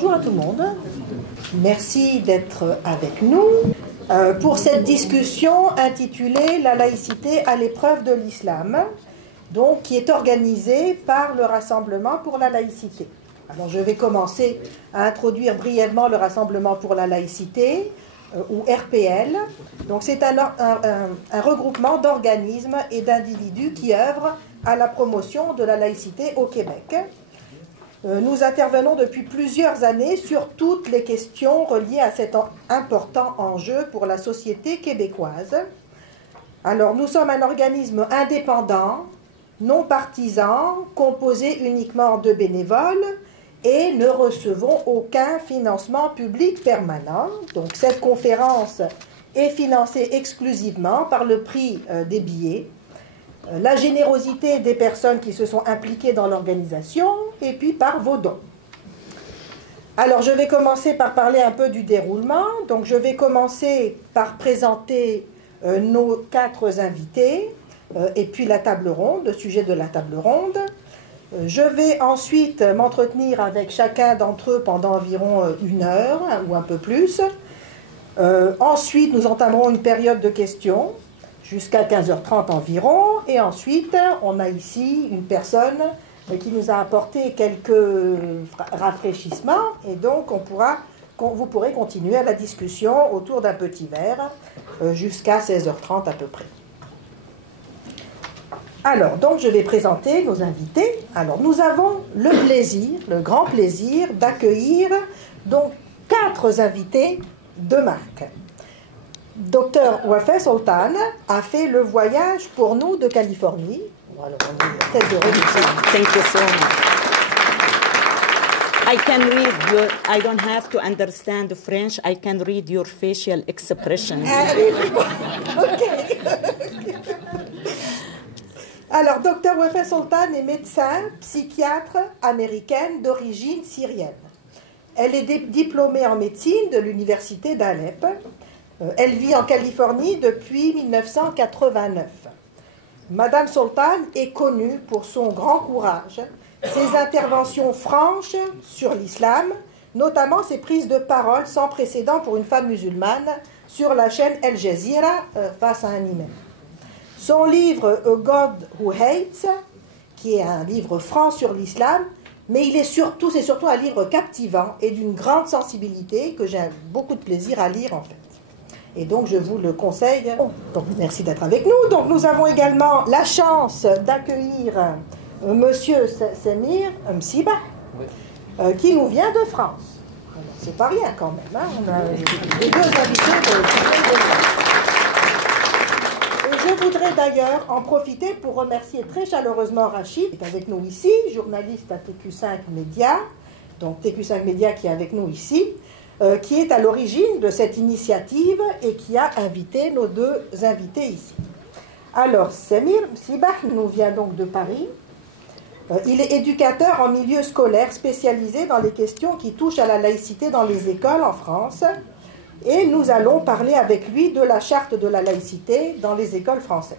bonjour à tout le monde. Merci d'être avec nous pour cette discussion intitulée « La laïcité à l'épreuve de l'islam », donc qui est organisée par le Rassemblement pour la laïcité. Alors je vais commencer à introduire brièvement le Rassemblement pour la laïcité, ou RPL. Donc c'est un regroupement d'organismes et d'individus qui œuvrent à la promotion de la laïcité au Québec. Nous intervenons depuis plusieurs années sur toutes les questions reliées à cet important enjeu pour la société québécoise. Alors, nous sommes un organisme indépendant, non partisan, composé uniquement de bénévoles et ne recevons aucun financement public permanent. Donc, cette conférence est financée exclusivement par le prix des billets, la générosité des personnes qui se sont impliquées dans l'organisation et puis par vos dons. Alors je vais commencer par parler un peu du déroulement. Donc je vais commencer par présenter nos 4 invités et puis la table ronde, le sujet de la table ronde. Je vais ensuite m'entretenir avec chacun d'entre eux pendant environ 1 heure ou un peu plus. Ensuite nous entamerons une période de questions jusqu'à 15h30 environ, et ensuite on a ici une personne qui nous a apporté quelques rafraîchissements, et donc vous pourrez continuer la discussion autour d'un petit verre jusqu'à 16h30 à peu près. Alors, donc je vais présenter nos invités. Alors, nous avons le grand plaisir d'accueillir donc 4 invités de marque. Dr Wafaa Sultan a fait le voyage pour nous de Californie. Alors, on est très heureux de ça. Thank you so much. I can read your, I don't have to understand French. I can read your facial expressions. Ok. Alors, Dr Wafaa Sultan est médecin, psychiatre américaine d'origine syrienne. Elle est diplômée en médecine de l'université d'Alep. Elle vit en Californie depuis 1989. Madame Sultan est connue pour son grand courage, ses interventions franches sur l'islam, notamment ses prises de parole sans précédent pour une femme musulmane sur la chaîne Al Jazeera face à un imam. Son livre A God Who Hates, qui est un livre franc sur l'islam, mais c'est surtout un livre captivant et d'une grande sensibilité que j'ai beaucoup de plaisir à lire en fait. Et donc, je vous le conseille. Donc, merci d'être avec nous. Donc, nous avons également la chance d'accueillir Monsieur Samir Msiba, qui nous vient de France. C'est pas rien quand même. Hein. On a les 2 invités de Et je voudrais d'ailleurs en profiter pour remercier très chaleureusement Rachid, qui est avec nous ici, journaliste à TQ5 Média. Donc, TQ5 Média qui est avec nous ici. Qui est à l'origine de cette initiative et qui a invité nos 2 invités ici. Alors, Samir Msiba nous vient donc de Paris. Il est éducateur en milieu scolaire spécialisé dans les questions qui touchent à la laïcité dans les écoles en France. Et nous allons parler avec lui de la charte de la laïcité dans les écoles françaises.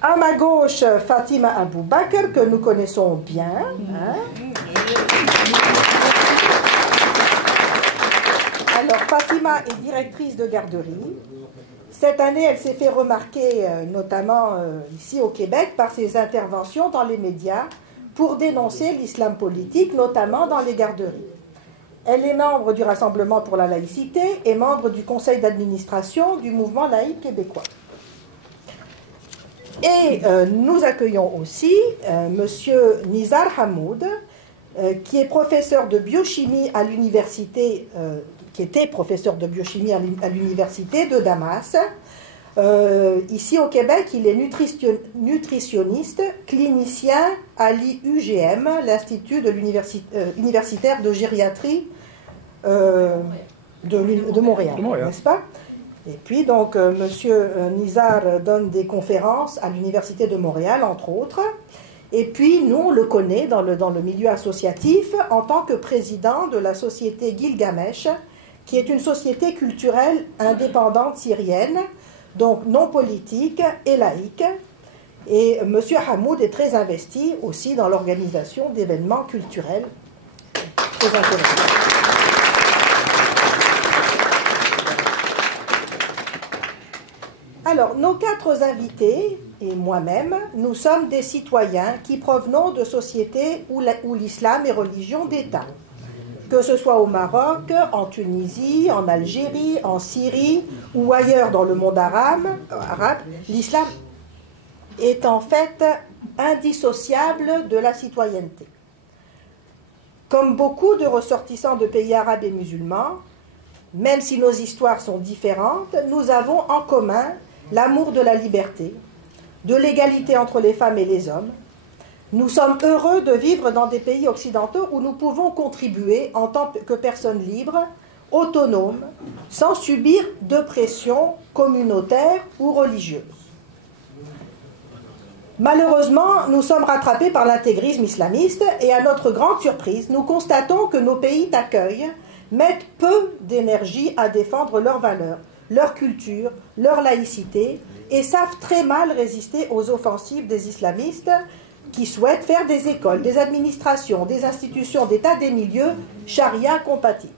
À ma gauche, Fatima Aboubakr, que nous connaissons bien. Hein. Alors, Fatima est directrice de garderie. Cette année, elle s'est fait remarquer, notamment ici au Québec, par ses interventions dans les médias pour dénoncer l'islam politique, notamment dans les garderies. Elle est membre du Rassemblement pour la laïcité et membre du conseil d'administration du mouvement laïque québécois. Et nous accueillons aussi Monsieur Nizar Hamoud, qui est professeur de biochimie à l'université qui était professeur de biochimie à l'université de Damas. Ici au Québec, il est nutritionniste, clinicien à l'IUGM, l'Institut de universitaire de gériatrie de Montréal, n'est-ce pas? Et puis donc, Monsieur Nizar donne des conférences à l'Université de Montréal, entre autres. Et puis, nous, on le connaît dans le milieu associatif en tant que président de la société Gilgamesh, qui est une société culturelle indépendante syrienne, donc non politique et laïque. Et M. Hamoud est très investi aussi dans l'organisation d'événements culturels aux intellectuels. Alors, nos 4 invités et moi-même, nous sommes des citoyens qui provenons de sociétés où l'islam est religion d'État. Que ce soit au Maroc, en Tunisie, en Algérie, en Syrie ou ailleurs dans le monde arabe, l'islam est en fait indissociable de la citoyenneté. Comme beaucoup de ressortissants de pays arabes et musulmans, même si nos histoires sont différentes, nous avons en commun l'amour de la liberté, de l'égalité entre les femmes et les hommes. Nous sommes heureux de vivre dans des pays occidentaux où nous pouvons contribuer en tant que personnes libres, autonomes, sans subir de pression communautaire ou religieuse. Malheureusement, nous sommes rattrapés par l'intégrisme islamiste et à notre grande surprise, nous constatons que nos pays d'accueil mettent peu d'énergie à défendre leurs valeurs, leur culture, leur laïcité et savent très mal résister aux offensives des islamistes qui souhaitent faire des écoles, des administrations, des institutions d'État, des milieux charia compatibles.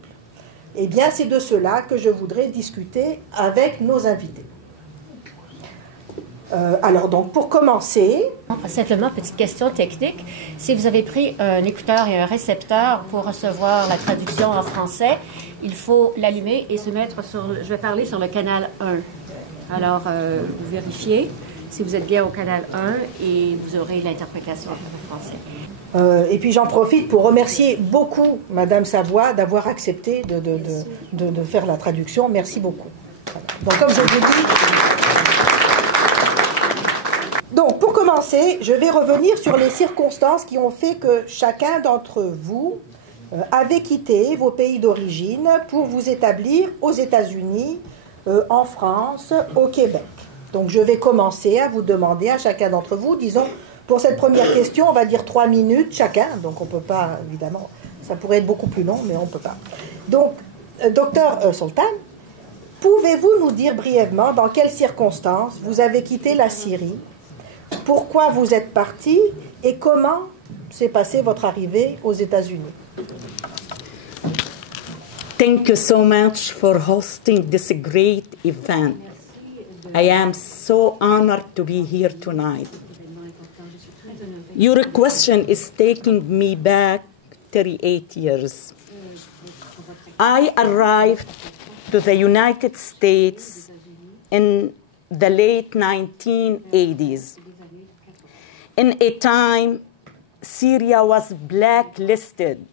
Eh bien, c'est de cela que je voudrais discuter avec nos invités. Alors, donc, pour commencer... Simplement, petite question technique. Si vous avez pris un écouteur et un récepteur pour recevoir la traduction en français, il faut l'allumer et se mettre sur... Je vais parler sur le canal 1. Alors, vous vérifiez si vous êtes bien au canal 1 et vous aurez l'interprétation en français. Et puis j'en profite pour remercier beaucoup Madame Savoie d'avoir accepté de faire la traduction. Merci beaucoup. Donc comme je vous dis... Donc pour commencer, je vais revenir sur les circonstances qui ont fait que chacun d'entre vous avait quitté vos pays d'origine pour vous établir aux États-Unis, en France, au Québec. Donc je vais commencer à vous demander à chacun d'entre vous, disons, pour cette première question, on va dire 3 minutes chacun, donc on ne peut pas, évidemment, ça pourrait être beaucoup plus long, mais on ne peut pas. Donc, docteur Soltan, pouvez-vous nous dire brièvement dans quelles circonstances vous avez quitté la Syrie, pourquoi vous êtes parti et comment s'est passée votre arrivée aux États-Unis? Thank you so much for hosting this great event. I am so honored to be here tonight. Your question is taking me back 38 years. I arrived to the United States in the late 1980s, in a time Syria was blacklisted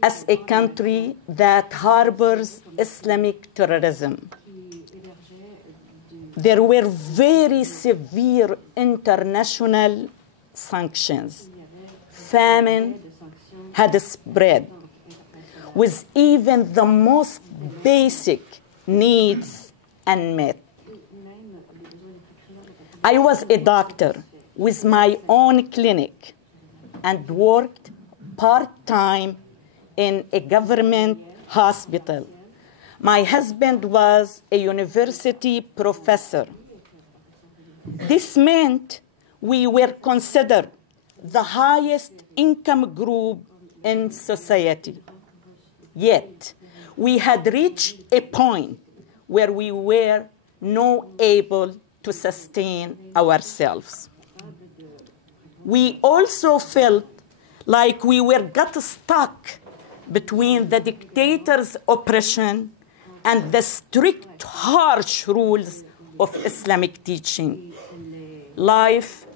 as a country that harbors Islamic terrorism. There were very severe international sanctions. Famine had spread, with even the most basic needs unmet. I was a doctor with my own clinic and worked part-time in a government hospital. My husband was a university professor. This meant we were considered the highest income group in society. Yet, we had reached a point where we were not able to sustain ourselves. We also felt like we were got stuck between the dictator's oppression and the strict, harsh rules of Islamic teaching. Life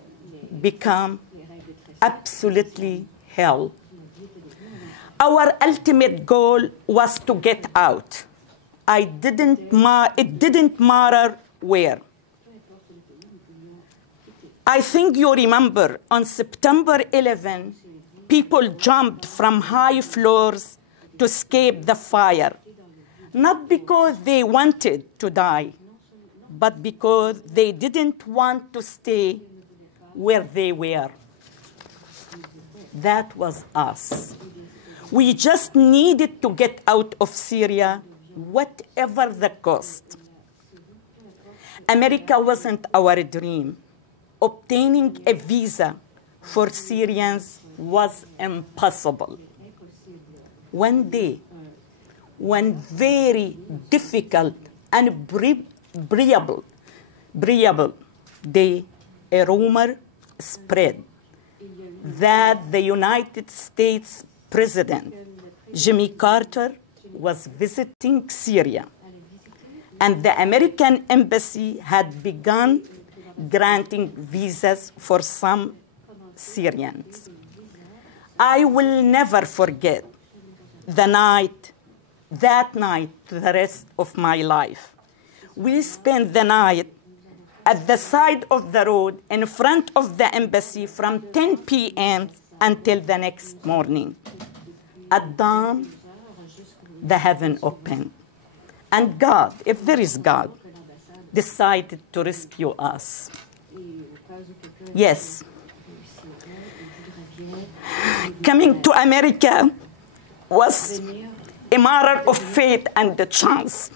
became absolutely hell. Our ultimate goal was to get out. It didn't matter where. I think you remember on September 11, people jumped from high floors to escape the fire, not because they wanted to die, but because they didn't want to stay where they were. That was us. We just needed to get out of Syria, whatever the cost. America wasn't our dream. Obtaining a visa for Syrians was impossible. one day, one very difficult and breathable day, a rumor spread that the United States President Jimmy Carter was visiting Syria, and the American embassy had begun granting visas for some Syrians. I will never forget that night to the rest of my life. We spent the night at the side of the road in front of the embassy from 10 p.m. until the next morning. At dawn, the heaven opened. And God, if there is God, decided to rescue us. Yes. Coming to America was a matter of fate and a chance,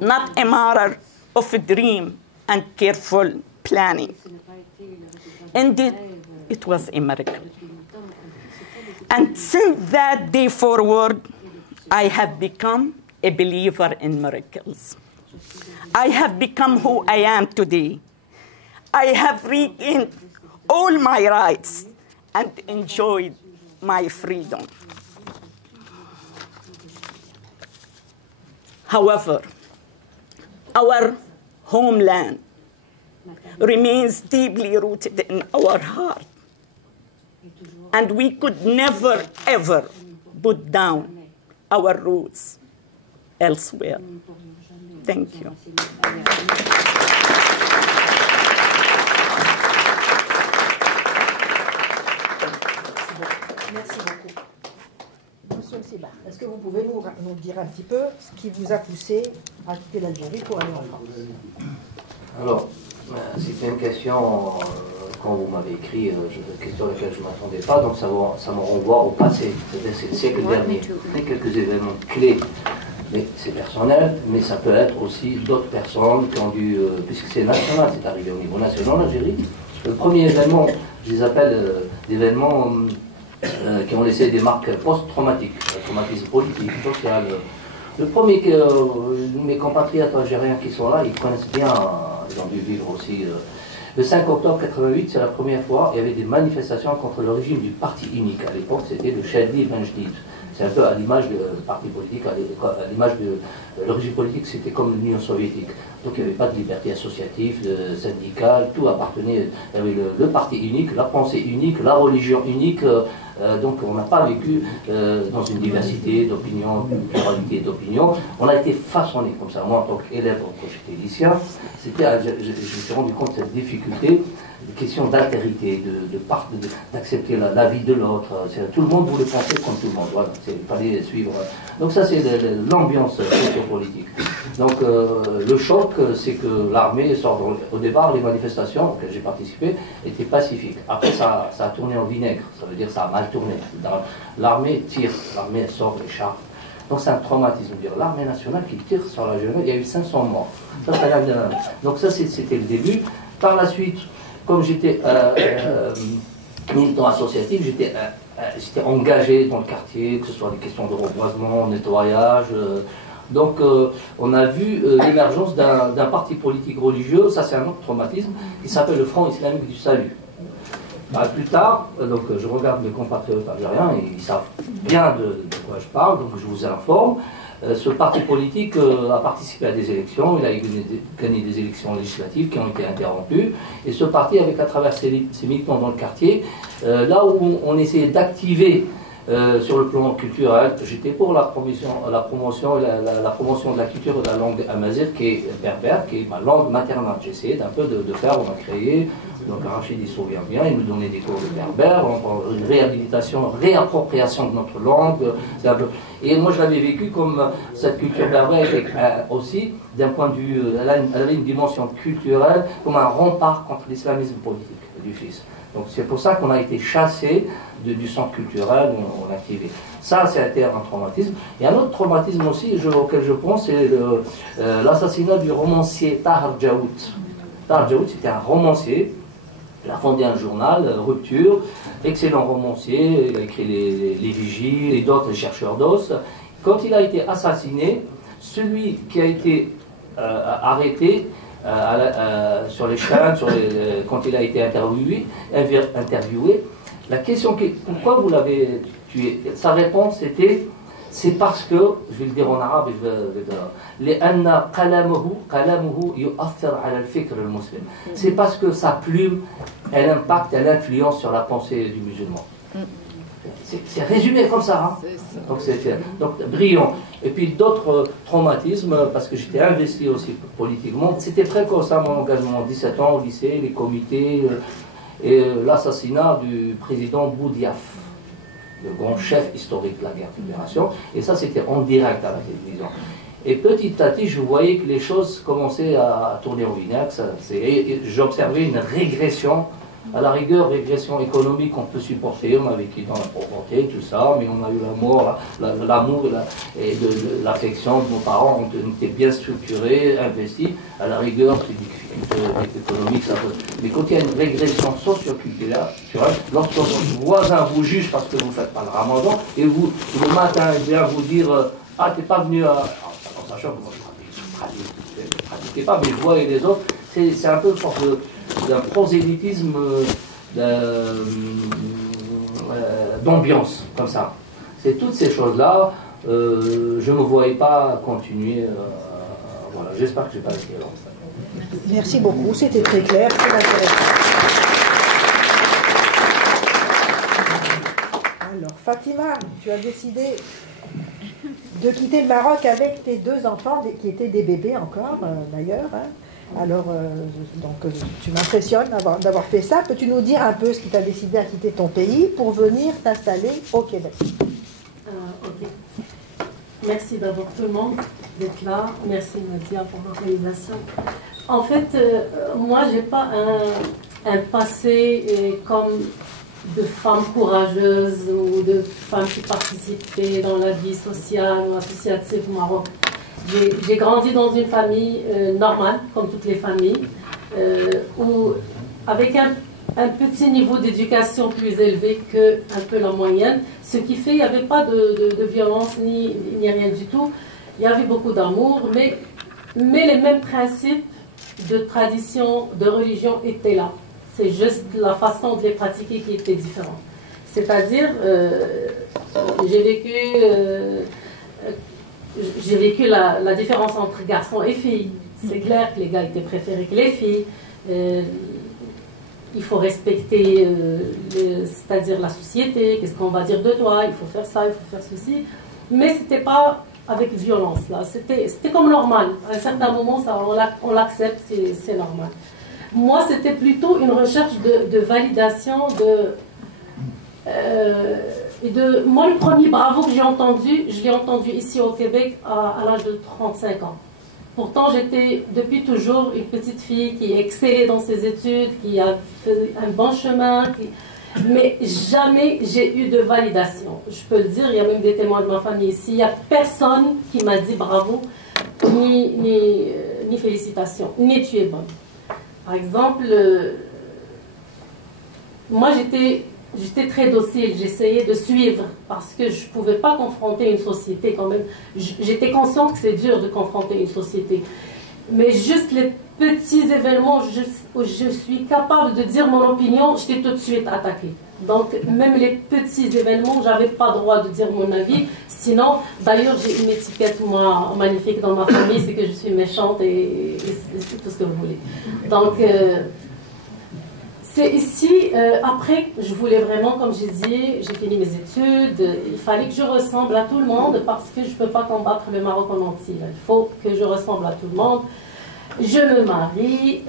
not a matter of a dream and careful planning. Indeed, it was a miracle. And since that day forward, I have become a believer in miracles. I have become who I am today. I have regained all my rights and enjoyed my freedom. However, our homeland remains deeply rooted in our heart, and we could never, ever put down our roots elsewhere. Thank you. Merci beaucoup. Monsieur Msiba, est-ce que vous pouvez nous dire un petit peu ce qui vous a poussé à quitter l'Algérie pour aller en France? Alors, c'était une question, quand vous m'avez écrit, une question à laquelle je ne m'attendais pas, donc ça me renvoie au passé, c'est le siècle dernier. Il y a quelques événements clés, mais c'est personnel, mais ça peut être aussi d'autres personnes qui ont dû, puisque c'est national, c'est arrivé au niveau national en Algérie. Le premier événement, je les appelle des événements qui ont laissé des marques post-traumatiques, traumatisme politique, social. Le premier, mes compatriotes algériens qui sont là, ils connaissent bien, ils ont dû vivre aussi. Le 5 octobre 88, c'est la première fois, il y avait des manifestations contre le régime du parti unique. À l'époque, c'était le Chadli Ben Jdid. C'est un peu à l'image du parti politique, à l'image de le régime politique, c'était comme l'Union soviétique. Donc il n'y avait pas de liberté associative, syndicale, tout appartenait. Il y avait le parti unique, la pensée unique, la religion unique. Donc on n'a pas vécu dans une diversité d'opinions, une pluralité d'opinions. On a été façonné comme ça. Moi, en tant qu'élève, quand j'étais lycéen, je me suis rendu compte de cette difficulté, des questions d'altérité, d'accepter la vie de l'autre. Tout le monde voulait penser comme tout le monde. Voilà, il fallait suivre. Donc ça, c'est l'ambiance sociopolitique. Donc le choc, c'est que l'armée sort. Au départ, les manifestations auxquelles j'ai participé étaient pacifiques. Après, ça a tourné en vinaigre. Ça veut dire que ça a mal tourné. L'armée tire, l'armée sort les chars. Donc c'est un traumatisme. L'armée nationale qui tire sur la jeunesse, il y a eu 500 morts. Donc ça, c'était le début. Par la suite, comme j'étais militant associatif, j'étais engagé dans le quartier, que ce soit des questions de reboisement, nettoyage. Donc on a vu l'émergence d'un parti politique religieux, ça c'est un autre traumatisme, qui s'appelle le Front islamique du salut. Plus tard, donc, je regarde mes compatriotes algériens, et ils savent bien de quoi je parle, donc je vous informe. Ce parti politique a participé à des élections, il a gagné des élections législatives qui ont été interrompues, et ce parti, avec à travers ses militants dans le quartier, là où on essayait d'activer sur le plan culturel, j'étais pour la promotion de la culture de la langue amazigh, qui est berbère, qui est ma langue maternelle. J'ai essayé d'un peu de faire, on a créé, donc Rachid il se souvient bien, il nous donnait des cours de berbère, une réhabilitation, réappropriation de notre langue. Et moi je l'avais vécu comme cette culture berbère était aussi, d'un point de vue, elle avait une dimension culturelle, comme un rempart contre l'islamisme politique du fils. Donc c'est pour ça qu'on a été chassé du centre culturel, on a activé. Ça, c'était un traumatisme. Et un autre traumatisme aussi auquel je pense, c'est l'assassinat du romancier Tahar Djaoud. Tahar Djaoud, c'était un romancier Il a fondé un journal, Rupture, excellent romancier, il a écrit les Vigiles et d'autres chercheurs d'os. Quand il a été assassiné, celui qui a été arrêté sur les chaînes, quand il a été interviewé, la question pourquoi vous l'avez tué, sa réponse était c'est parce que, je vais le dire en arabe, c'est parce que sa plume, elle impacte, elle influence sur la pensée du musulman. C'est résumé comme ça. Hein. Donc brillant. Et puis d'autres traumatismes, parce que j'étais investi aussi politiquement. C'était précoce, hein, mon engagement, 17 ans au lycée, les comités, et l'assassinat du président Boudiaf, le grand chef historique de la guerre de libération. Et ça, c'était en direct à la télévision. Et petit à petit, je voyais que les choses commençaient à tourner au vinaigre. J'observais une régression. À la rigueur, régression économique, on peut supporter, on a vécu dans la pauvreté, tout ça, mais on a eu l'amour et l'affection de nos parents, on était bien structurés, investis. À la rigueur, c'est une difficulté économique, ça peut. Mais quand il y a une régression socio-culturelle, lorsque votre voisin vous juge parce que vous ne faites pas le ramadan, et vous, le matin, il vient vous dire ah, t'es pas venu à. En sachant que moi, je ne pratiquais pas, mais je voyais les autres, c'est un peu une sorte d'un prosélytisme d'ambiance, comme ça. C'est toutes ces choses-là, je ne me voyais pas continuer. Voilà, j'espère que je n'ai pas été long. Merci beaucoup, c'était très clair, très intéressant. Alors, Fatima, tu as décidé de quitter le Maroc avec tes 2 enfants, qui étaient des bébés encore, d'ailleurs. Hein. Alors, tu m'impressionnes d'avoir fait ça. Peux-tu nous dire un peu ce qui t'a décidé à quitter ton pays pour venir t'installer au Québec? Ok. Merci d'abord tout le monde d'être là. Merci Nadia pour l'organisation. En fait, moi, je n'ai pas un passé comme de femme courageuse ou de femme qui participait dans la vie sociale ou associative au Maroc. J'ai grandi dans une famille normale, comme toutes les familles, où, avec un petit niveau d'éducation plus élevé qu'un peu la moyenne, ce qui fait qu'il n'y avait pas de violence ni rien du tout. Il y avait beaucoup d'amour, mais les mêmes principes de tradition, de religion étaient là. C'est juste la façon de les pratiquer qui était différente. C'est-à-dire, j'ai vécu la différence entre garçons et filles. C'est clair que les gars étaient préférés que les filles. Il faut respecter, c'est-à-dire la société, qu'est-ce qu'on va dire de toi, il faut faire ça, il faut faire ceci. Mais ce n'était pas avec violence, là. C'était comme normal. À un certain moment, ça, on l'accepte, c'est normal. Moi, c'était plutôt une recherche de validation, moi, le premier bravo que j'ai entendu, je l'ai entendu ici au Québec à l'âge de 35 ans. Pourtant, j'étais depuis toujours une petite fille qui excellait dans ses études, qui a fait un bon chemin, mais jamais j'ai eu de validation. Je peux le dire, il y a même des témoins de ma famille ici. Il n'y a personne qui m'a dit bravo, ni félicitations, ni tu es bonne. Par exemple, moi j'étais très docile, j'essayais de suivre parce que je ne pouvais pas confronter une société quand même. J'étais consciente que c'est dur de confronter une société. Mais juste les petits événements où je suis capable de dire mon opinion, j'étais tout de suite attaquée. Donc même les petits événements, je n'avais pas le droit de dire mon avis. Sinon, d'ailleurs, j'ai une étiquette moi, magnifique dans ma famille, c'est que je suis méchante et c'est tout ce que vous voulez. Donc, c'est ici, après, je voulais vraiment, comme j'ai dit, j'ai fini mes études, il fallait que je ressemble à tout le monde parce que je ne peux pas combattre le Maroc en entier. Il faut que je ressemble à tout le monde. Je me marie,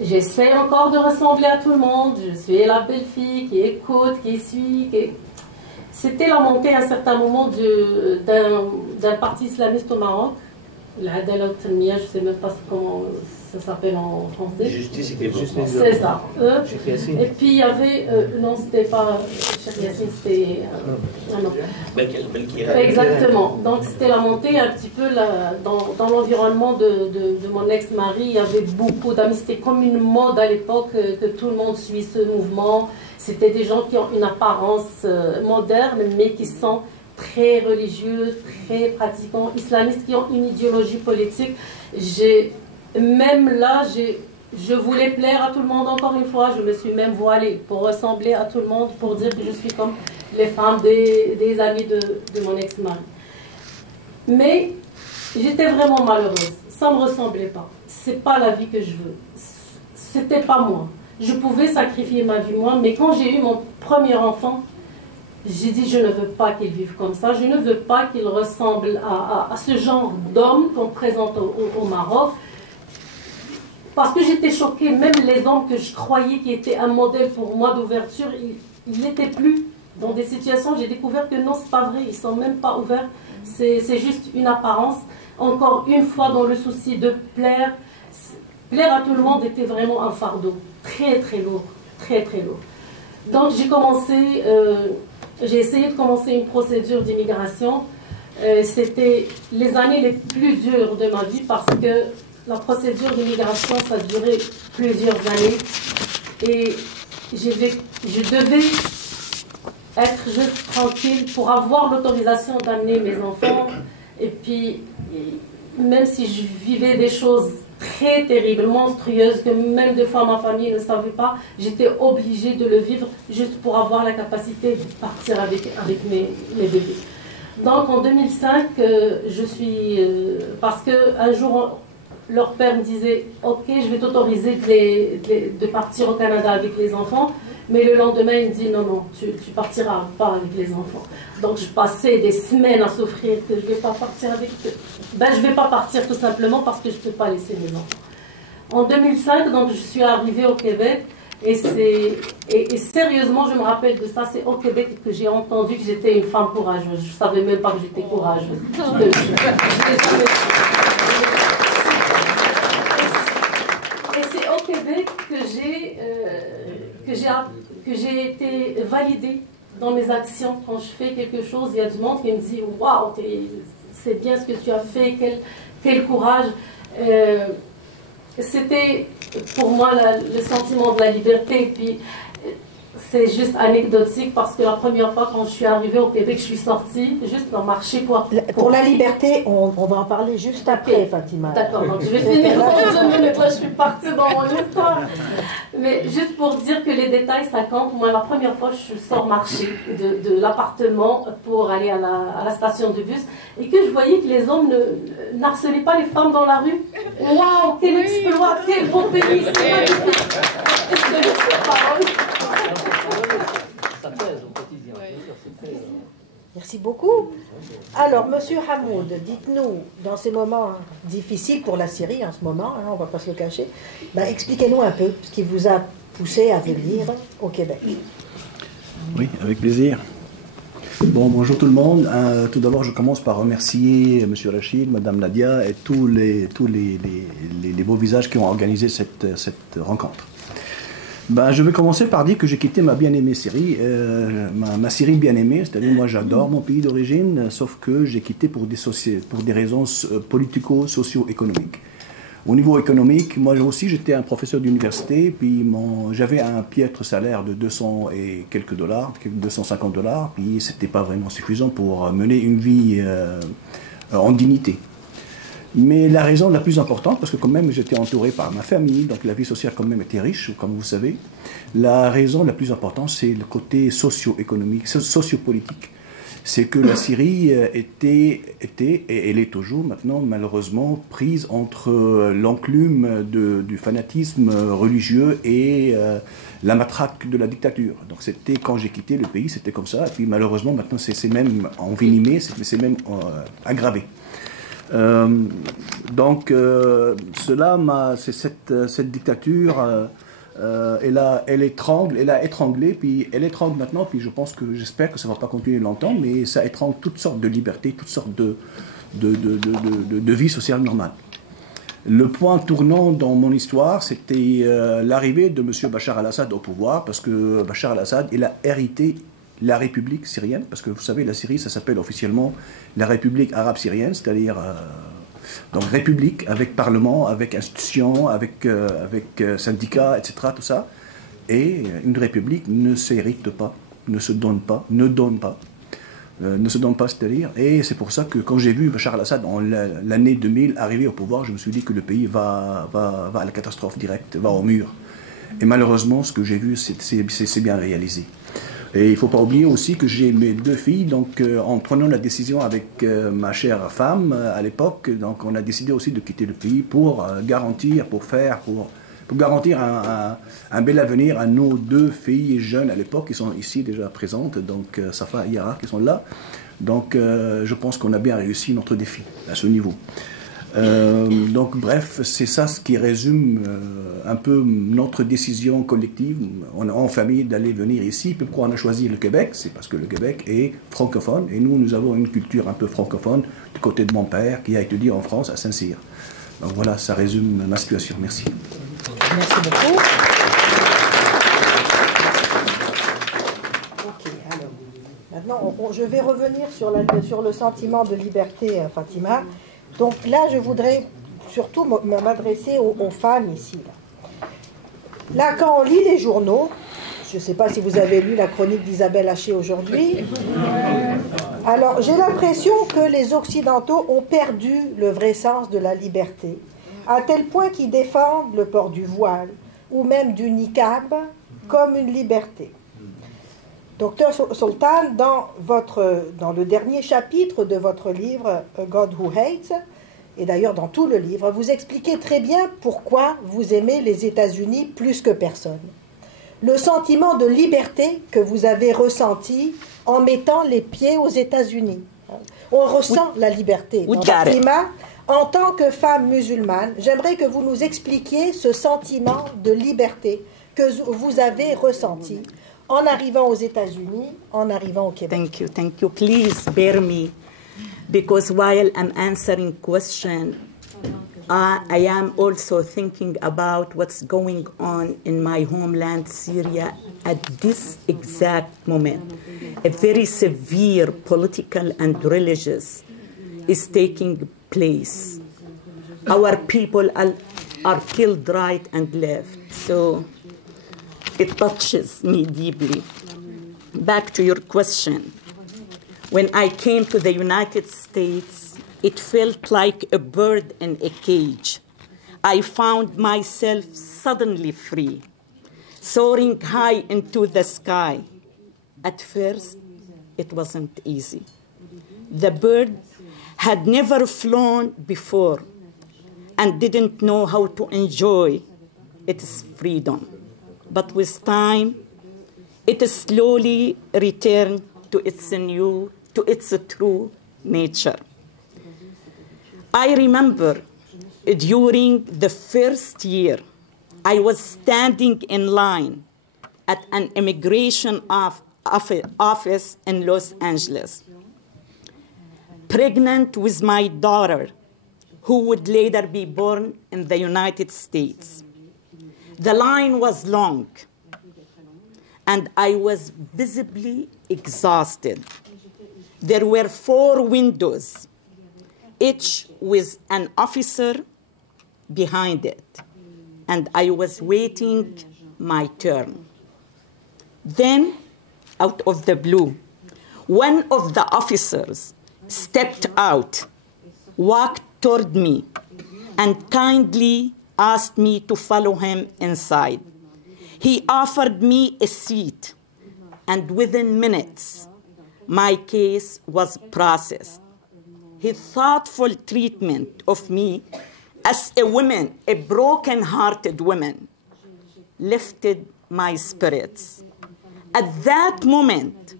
j'essaie encore de ressembler à tout le monde. Je suis la belle fille qui écoute, qui suit. C'était la montée à un certain moment d'un parti islamiste au Maroc l'Adala al-Tanmiya, je ne sais même pas comment ça s'appelle en français. Justice et développement. C'est ça. Et puis il y avait, non, c'était pas Cheikh Yassine, c'était exactement. Donc c'était la montée un petit peu dans l'environnement de mon ex-mari. Il y avait beaucoup d'amis. C'était comme une mode à l'époque que tout le monde suit ce mouvement. C'était des gens qui ont une apparence moderne, mais qui sont très religieux, très pratiquants, islamistes, qui ont une idéologie politique. Même là, je voulais plaire à tout le monde encore une fois. Je me suis même voilée pour ressembler à tout le monde, pour dire que je suis comme les femmes des amis de mon ex-mari. Mais j'étais vraiment malheureuse. Ça ne me ressemblait pas. C'est pas la vie que je veux. C'était pas moi. Je pouvais sacrifier ma vie moi, mais quand j'ai eu mon premier enfant, j'ai dit je ne veux pas qu'il vive comme ça. Je ne veux pas qu'il ressemble à ce genre d'homme qu'on présente au Maroc. Parce que j'étais choquée, même les hommes que je croyais qui étaient un modèle pour moi d'ouverture, ils n'étaient plus. Dans des situations, j'ai découvert que non, c'est pas vrai, ils ne sont même pas ouverts. C'est juste une apparence. Encore une fois, dans le souci de plaire à tout le monde était vraiment un fardeau. Très, très lourd. Très, très lourd. Donc, j'ai essayé de commencer une procédure d'immigration. C'était les années les plus dures de ma vie parce que la procédure d'immigration, ça durait plusieurs années et je devais être juste tranquille pour avoir l'autorisation d'amener mes enfants. Et puis, même si je vivais des choses très terribles, monstrueuses, que même des fois ma famille ne savait pas, j'étais obligée de le vivre juste pour avoir la capacité de partir avec mes bébés. Donc en 2005, parce qu'un jour, leur père me disait « Ok, je vais t'autoriser de partir au Canada avec les enfants », mais le lendemain, il me dit « Non, non, tu partiras pas avec les enfants ». Donc je passais des semaines à souffrir que je ne vais pas partir avec eux. Je ne vais pas partir tout simplement parce que je ne peux pas laisser mes enfants. En 2005, donc, je suis arrivée au Québec et sérieusement, je me rappelle de ça, c'est au Québec que j'ai entendu que j'étais une femme courageuse. Je ne savais même pas que j'étais courageuse. Que j'ai été validée dans mes actions. Quand je fais quelque chose, il y a du monde qui me dit « Waouh, c'est bien ce que tu as fait, quel courage ». C'était pour moi le sentiment de la liberté. Et puis, c'est juste anecdotique parce que la première fois quand je suis arrivée au Québec, je suis sortie juste dans marché quoi. Pour la liberté, on va en parler juste après, Fatima. D'accord, donc je vais finir dans 2 minutes. Là, je suis partie dans mon histoire. Mais juste pour dire que les détails, ça compte. Moi, la première fois, je sors marcher de l'appartement pour aller à la station de bus et que je voyais que les hommes n'harcelaient pas les femmes dans la rue. Waouh, quel exploit, quel beau pays, c'est magnifique. Merci beaucoup. Alors, Monsieur Hamoud, dites-nous, dans ces moments difficiles pour la Syrie en ce moment, on ne va pas se le cacher, expliquez-nous un peu ce qui vous a poussé à venir au Québec. Oui, avec plaisir. Bon, bonjour tout le monde. Tout d'abord, je commence par remercier M. Rachid, Mme Nadia et tous les beaux visages qui ont organisé cette rencontre. Je vais commencer par dire que j'ai quitté ma bien-aimée Syrie, ma Syrie bien-aimée, c'est-à-dire moi j'adore mon pays d'origine, sauf que j'ai quitté pour des raisons politico-socio-économiques. Au niveau économique, moi aussi j'étais un professeur d'université, puis j'avais un piètre salaire de 200 et quelques dollars, $250, puis c'était pas vraiment suffisant pour mener une vie en dignité. Mais la raison la plus importante, parce que quand même j'étais entouré par ma famille, donc la vie sociale quand même était riche, comme vous savez, la raison la plus importante c'est le côté socio-économique, socio-politique. C'est que la Syrie était, et elle est toujours maintenant malheureusement prise entre l'enclume du fanatisme religieux et la matraque de la dictature. Donc c'était, quand j'ai quitté le pays, c'était comme ça, et puis malheureusement maintenant c'est même envenimé, c'est même aggravé. Cette dictature, elle a étranglé, puis elle étrangle maintenant, puis j'espère que ça ne va pas continuer longtemps, mais ça étrangle toutes sortes de libertés, toutes sortes de vie sociale normale. Le point tournant dans mon histoire, c'était l'arrivée de M. Bachar al-Assad au pouvoir, parce que Bachar al-Assad, il a hérité la République syrienne, parce que vous savez, la Syrie, ça s'appelle officiellement la République arabe syrienne, c'est-à-dire donc république avec parlement, avec institutions, avec syndicats, etc., tout ça. Et une république ne s'hérite pas, ne se donne pas, ne se donne pas, c'est-à-dire. Et c'est pour ça que quand j'ai vu Bachar al-Assad en l'année 2000 arriver au pouvoir, je me suis dit que le pays va à la catastrophe directe, va au mur. Et malheureusement, ce que j'ai vu, c'est bien réalisé. Et il ne faut pas oublier aussi que j'ai mes 2 filles, donc en prenant la décision avec ma chère femme à l'époque, donc on a décidé aussi de quitter le pays pour garantir, pour garantir un bel avenir à nos 2 filles jeunes à l'époque, qui sont ici déjà présentes, donc Safa et Yara qui sont là. Donc je pense qu'on a bien réussi notre défi à ce niveau. Donc bref, c'est ça ce qui résume un peu notre décision collective en famille d'aller venir ici. Pourquoi on a choisi le Québec? C'est parce que le Québec est francophone et nous avons une culture un peu francophone du côté de mon père qui a étudié en France à Saint-Cyr. Donc voilà, ça résume ma situation. Merci. Merci beaucoup. Ok, alors, maintenant, je vais revenir sur le sentiment de liberté, Fatima. Donc là, je voudrais surtout m'adresser aux femmes ici. Là, quand on lit les journaux, je ne sais pas si vous avez lu la chronique d'Isabelle Haché aujourd'hui, alors j'ai l'impression que les Occidentaux ont perdu le vrai sens de la liberté, à tel point qu'ils défendent le port du voile ou même du niqab comme une liberté. Docteur Sultan, dans le dernier chapitre de votre livre « God Who Hates », et d'ailleurs dans tout le livre, vous expliquez très bien pourquoi vous aimez les États-Unis plus que personne. Le sentiment de liberté que vous avez ressenti en mettant les pieds aux États-Unis. On ressent la liberté. Fatima, en tant que femme musulmane, j'aimerais que vous nous expliquiez ce sentiment de liberté que vous avez ressenti en arrivant aux États-Unis, en arrivant au Québec. Thank you. Please bear me, because while I'm answering question, I am also thinking about what's going on in my homeland, Syria, at this exact moment. A very severe political and religious is taking place. Our people are killed right and left. So it touches me deeply. Back to your question. When I came to the United States, it felt like a bird in a cage. I found myself suddenly free, soaring high into the sky. At first, it wasn't easy. The bird had never flown before and didn't know how to enjoy its freedom. But with time, it slowly returned to its true nature. I remember during the first year, I was standing in line at an immigration office in Los Angeles, pregnant with my daughter, who would later be born in the United States. The line was long, and I was visibly exhausted. There were 4 windows, each with an officer behind it, and I was waiting my turn. Then, out of the blue, one of the officers stepped out, walked toward me, and kindly asked me to follow him inside. He offered me a seat, and within minutes, my case was processed. His thoughtful treatment of me as a woman, a broken-hearted woman, lifted my spirits. At that moment,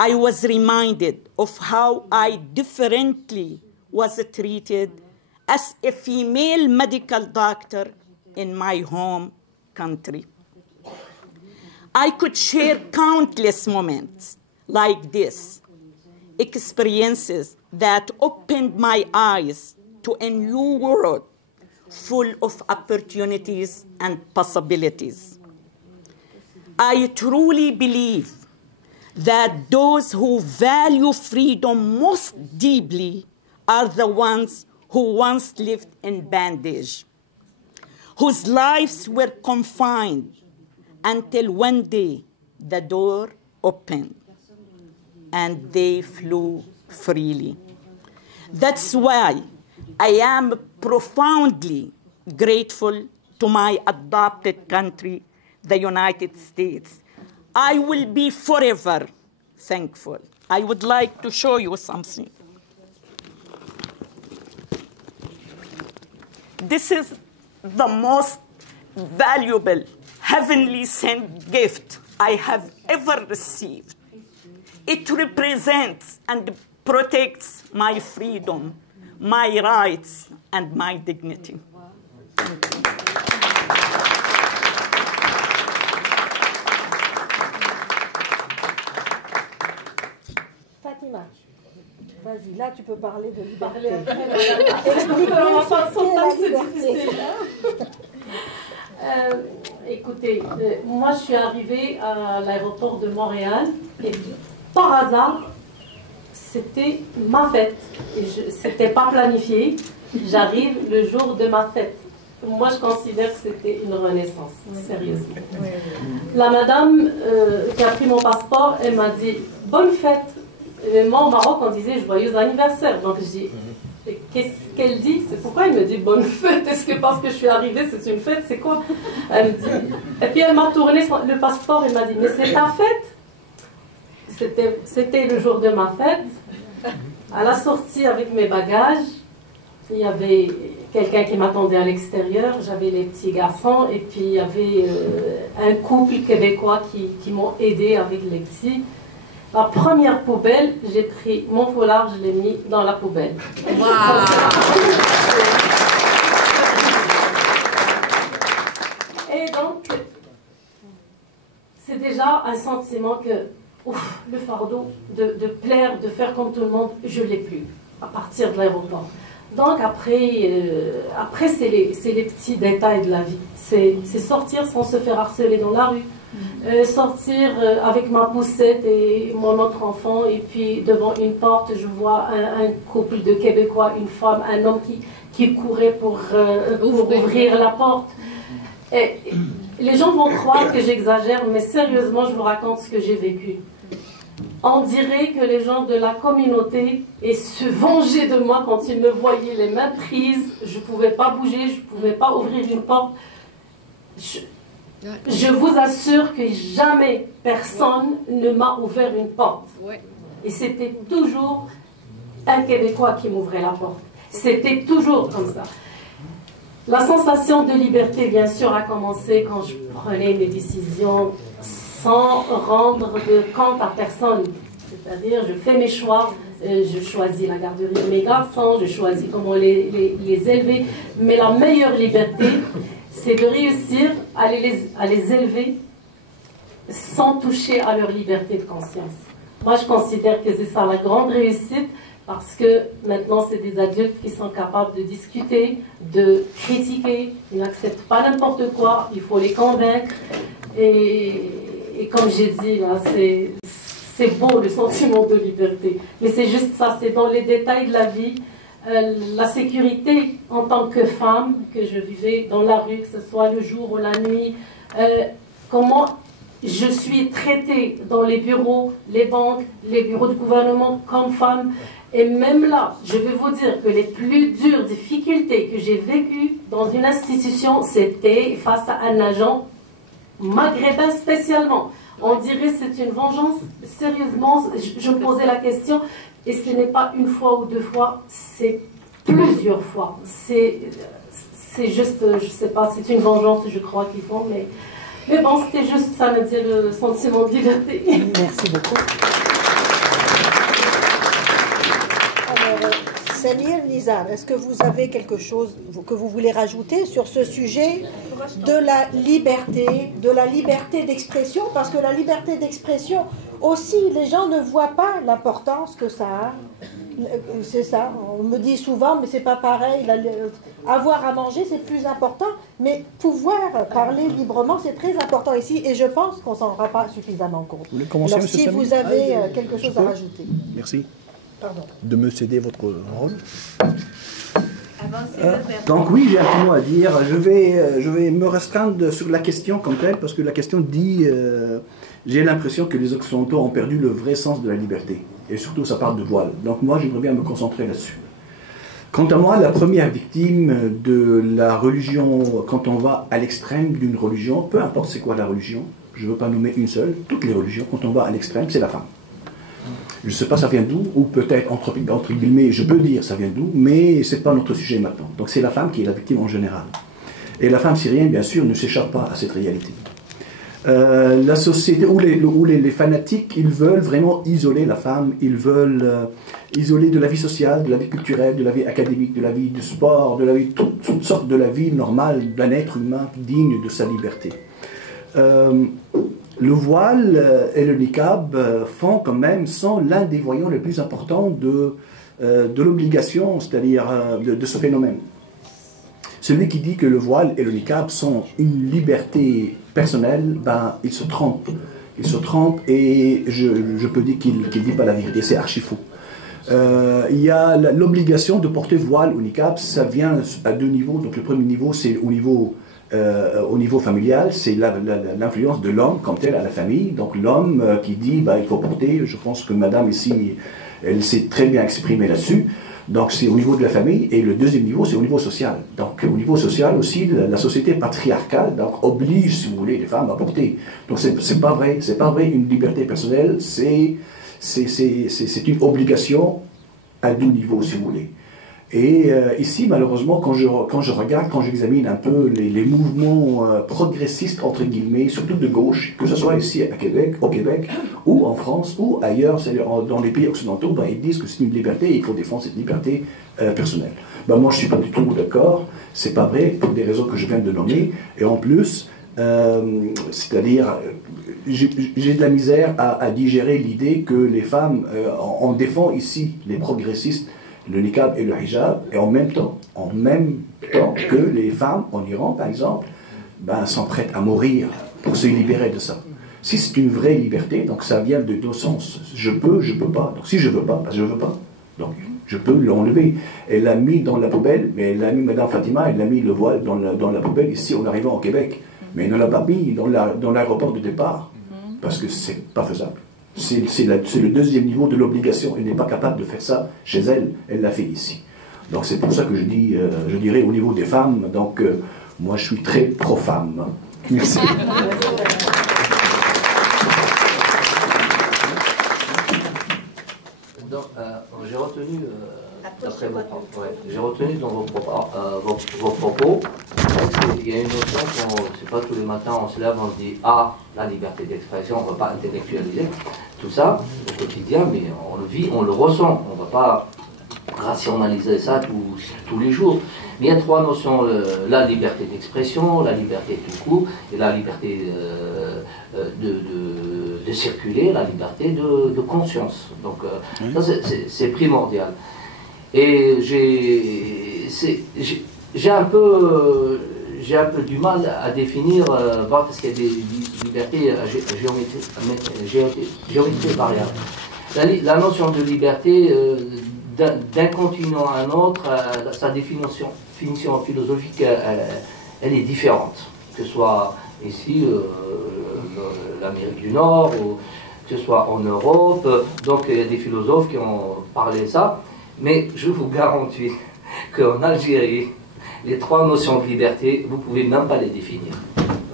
I was reminded of how I differently was treated as a female medical doctor in my home country. I could share countless moments like this, experiences that opened my eyes to a new world full of opportunities and possibilities. I truly believe that those who value freedom most deeply are the ones who once lived in bondage, whose lives were confined until one day the door opened and they flew freely. That's why I am profoundly grateful to my adopted country, the United States. I will be forever thankful. I would like to show you something. This is the most valuable, heavenly sent gift I have ever received. It represents and protects my freedom, my rights, and my dignity. Fatima, vas-y, là tu peux parler de liberté. Écoutez, moi je suis arrivée à l'aéroport de Montréal et par hasard, c'était ma fête. C'était pas planifié. J'arrive le jour de ma fête. Moi, je considère que c'était une renaissance, sérieusement. La madame qui a pris mon passeport, elle m'a dit « Bonne fête ». Moi, au Maroc, on disait « Joyeux anniversaire ». Donc, je dis « Qu'est-ce qu'elle dit? C'est pourquoi elle me dit « Bonne fête ». Est-ce que parce que je suis arrivée, c'est une fête? C'est quoi? Elle me dit... Et puis, elle m'a tourné le passeport et m'a dit « Mais c'est ta fête ?» C'était le jour de ma fête. À la sortie avec mes bagages, il y avait quelqu'un qui m'attendait à l'extérieur, j'avais les petits garçons et puis il y avait un couple québécois qui m'ont aidé avec les petits. La première poubelle, j'ai pris mon foulard, je l'ai mis dans la poubelle. Wow. Et donc, c'est déjà un sentiment que ouf, le fardeau de plaire, de faire comme tout le monde, je ne l'ai plus à partir de l'aéroport. Donc après c'est les petits détails de la vie. C'est sortir sans se faire harceler dans la rue. Sortir avec ma poussette et mon autre enfant et puis devant une porte, je vois un couple de Québécois, une femme, un homme qui courait pour ouvrir la porte. Et les gens vont croire que j'exagère, mais sérieusement, je vous raconte ce que j'ai vécu. On dirait que les gens de la communauté se vengeaient de moi quand ils me voyaient les mains prises. Je ne pouvais pas bouger, je ne pouvais pas ouvrir une porte. Je vous assure que jamais personne ne m'a ouvert une porte. Et c'était toujours un Québécois qui m'ouvrait la porte. C'était toujours comme ça. La sensation de liberté, bien sûr, a commencé quand je prenais mes décisions sans rendre de compte à personne. C'est-à-dire, je fais mes choix, je choisis la garderie de mes garçons, je choisis comment les élever. Mais la meilleure liberté, c'est de réussir à les élever sans toucher à leur liberté de conscience. Moi, je considère que c'est ça la grande réussite, parce que maintenant, c'est des adultes qui sont capables de discuter, de critiquer. Ils n'acceptent pas n'importe quoi, il faut les convaincre. Et comme j'ai dit, là, c'est beau le sentiment de liberté. Mais c'est juste ça, c'est dans les détails de la vie. La sécurité en tant que femme, que je vivais dans la rue, que ce soit le jour ou la nuit, comment je suis traitée dans les bureaux, les banques, les bureaux du gouvernement comme femme. Et même là, je vais vous dire que les plus dures difficultés que j'ai vécues dans une institution, c'était face à un agent maghrébin spécialement. On dirait que c'est une vengeance. Sérieusement, je me posais la question, et ce n'est pas une fois ou deux fois, c'est plusieurs fois. C'est juste, je ne sais pas, c'est une vengeance, je crois qu'ils font, mais bon, c'était juste ça, me dire le sentiment de liberté. Merci beaucoup. Samir Nizar, est-ce que vous avez quelque chose que vous voulez rajouter sur ce sujet de la liberté d'expression? Parce que la liberté d'expression aussi, les gens ne voient pas l'importance que ça a. C'est ça, on me dit souvent, mais c'est pas pareil, avoir à manger c'est plus important, mais pouvoir parler librement c'est très important ici, et je pense qu'on s'en rend pas suffisamment compte. Vous voulez commencer, alors si vous avez quelque chose à rajouter. Merci. Pardon. De me céder votre rôle. Donc oui, j'ai un petit mot à dire. Je vais me restreindre sur la question comme telle, parce que la question dit j'ai l'impression que les Occidentaux ont perdu le vrai sens de la liberté. Et surtout, ça parle de voile. Donc moi, j'aimerais bien me concentrer là-dessus. Quant à moi, la première victime de la religion, quand on va à l'extrême d'une religion, peu importe c'est quoi la religion, je ne veux pas nommer une seule, toutes les religions, quand on va à l'extrême, c'est la femme. Je ne sais pas ça vient d'où, ou peut-être entre guillemets, je peux dire ça vient d'où, mais ce n'est pas notre sujet maintenant. Donc c'est la femme qui est la victime en général. Et la femme syrienne, bien sûr, ne s'échappe pas à cette réalité. La société, ou les fanatiques, ils veulent vraiment isoler la femme, ils veulent isoler de la vie sociale, de la vie culturelle, de la vie académique, de la vie du sport, de la vie, toutes sortes de la vie normale d'un être humain digne de sa liberté. Le voile et le niqab sont l'un des voyants les plus importants de l'obligation, c'est-à-dire de ce phénomène. Celui qui dit que le voile et le niqab sont une liberté personnelle, il se trompe. Il se trompe et je peux dire qu'il ne dit pas la vérité, c'est archi faux. Il y a l'obligation de porter voile ou niqab, ça vient à deux niveaux. Donc le premier niveau, c'est au niveau familial, c'est l'influence de l'homme comme tel à la famille. Donc l'homme qui dit il faut porter, je pense que madame ici, elle s'est très bien exprimée là-dessus. Donc c'est au niveau de la famille, et le deuxième niveau c'est au niveau social. Donc au niveau social aussi, la société patriarcale oblige, si vous voulez, les femmes à porter. Donc c'est pas vrai une liberté personnelle, c'est une obligation à deux niveaux, si vous voulez. Et ici, malheureusement, quand j'examine un peu les mouvements progressistes, entre guillemets, surtout de gauche, que ce soit ici au Québec, ou en France, ou ailleurs, dans les pays occidentaux, ils disent que c'est une liberté et il faut défendre cette liberté personnelle. Moi, je ne suis pas du tout d'accord, c'est pas vrai, pour des raisons que je viens de nommer, et en plus, c'est-à-dire, j'ai de la misère à digérer l'idée que les femmes, on défend ici les progressistes, le niqab et le hijab, et en même temps que les femmes en Iran, par exemple, sont prêtes à mourir pour se libérer de ça. Si c'est une vraie liberté, donc ça vient de deux sens. Je peux pas. Donc si je veux pas, je veux pas. Donc je peux l'enlever. Elle l'a mis dans la poubelle, mais elle l'a mis, Madame Fatima, elle l'a mis le voile dans la poubelle ici en arrivant au Québec. Mais elle ne l'a pas mis dans l'aéroport de départ, parce que c'est pas faisable. C'est le deuxième niveau de l'obligation. Elle n'est pas capable de faire ça chez elle. Elle l'a fait ici. Donc c'est pour ça que je dirais au niveau des femmes, donc moi je suis très pro-femme. Merci. Donc, j'ai retenu, j'ai retenu dans vos propos, il y a une notion c'est pas tous les matins on se lève, on se dit la liberté d'expression, on ne va pas intellectualiser tout ça au quotidien, mais on le vit, on le ressent, on ne va pas rationaliser ça tous les jours. Mais il y a trois notions, la liberté d'expression, la liberté tout court, et la liberté de circuler, la liberté de conscience. Donc ça c'est primordial. Et j'ai un peu du mal à définir, parce qu'il y a des libertés géométrie variable. La notion de liberté d'un continent à un autre, sa définition philosophique, elle est différente. Que ce soit ici, l'Amérique du Nord, ou que ce soit en Europe. Donc il y a des philosophes qui ont parlé de ça. Mais je vous garantis qu'en Algérie, les trois notions de liberté, vous ne pouvez même pas les définir.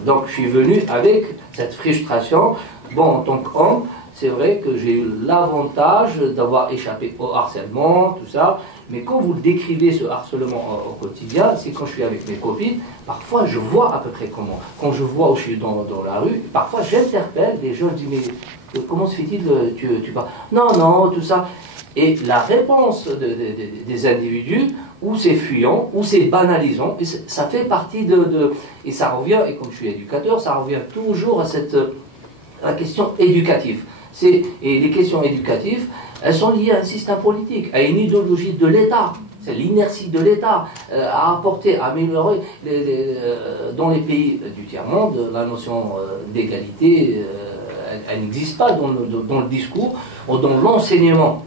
Donc je suis venu avec cette frustration. En tant qu'homme, c'est vrai que j'ai eu l'avantage d'avoir échappé au harcèlement, tout ça. Mais quand vous décrivez ce harcèlement au quotidien, c'est quand je suis avec mes copines, parfois je vois à peu près comment. Quand je vois où je suis dans la rue, parfois j'interpelle les gens, je dis mais comment se fait-il tu parles? Non, tout ça. Et la réponse des individus, ou c'est fuyant, ou c'est banalisant, et ça fait partie et ça revient, et comme je suis éducateur, ça revient toujours à la question éducative. Et les questions éducatives, elles sont liées à un système politique, à une idéologie de l'État. C'est l'inertie de l'État à apporter, à améliorer dans les pays du tiers-monde. La notion d'égalité, elle n'existe pas dans le discours ou dans l'enseignement.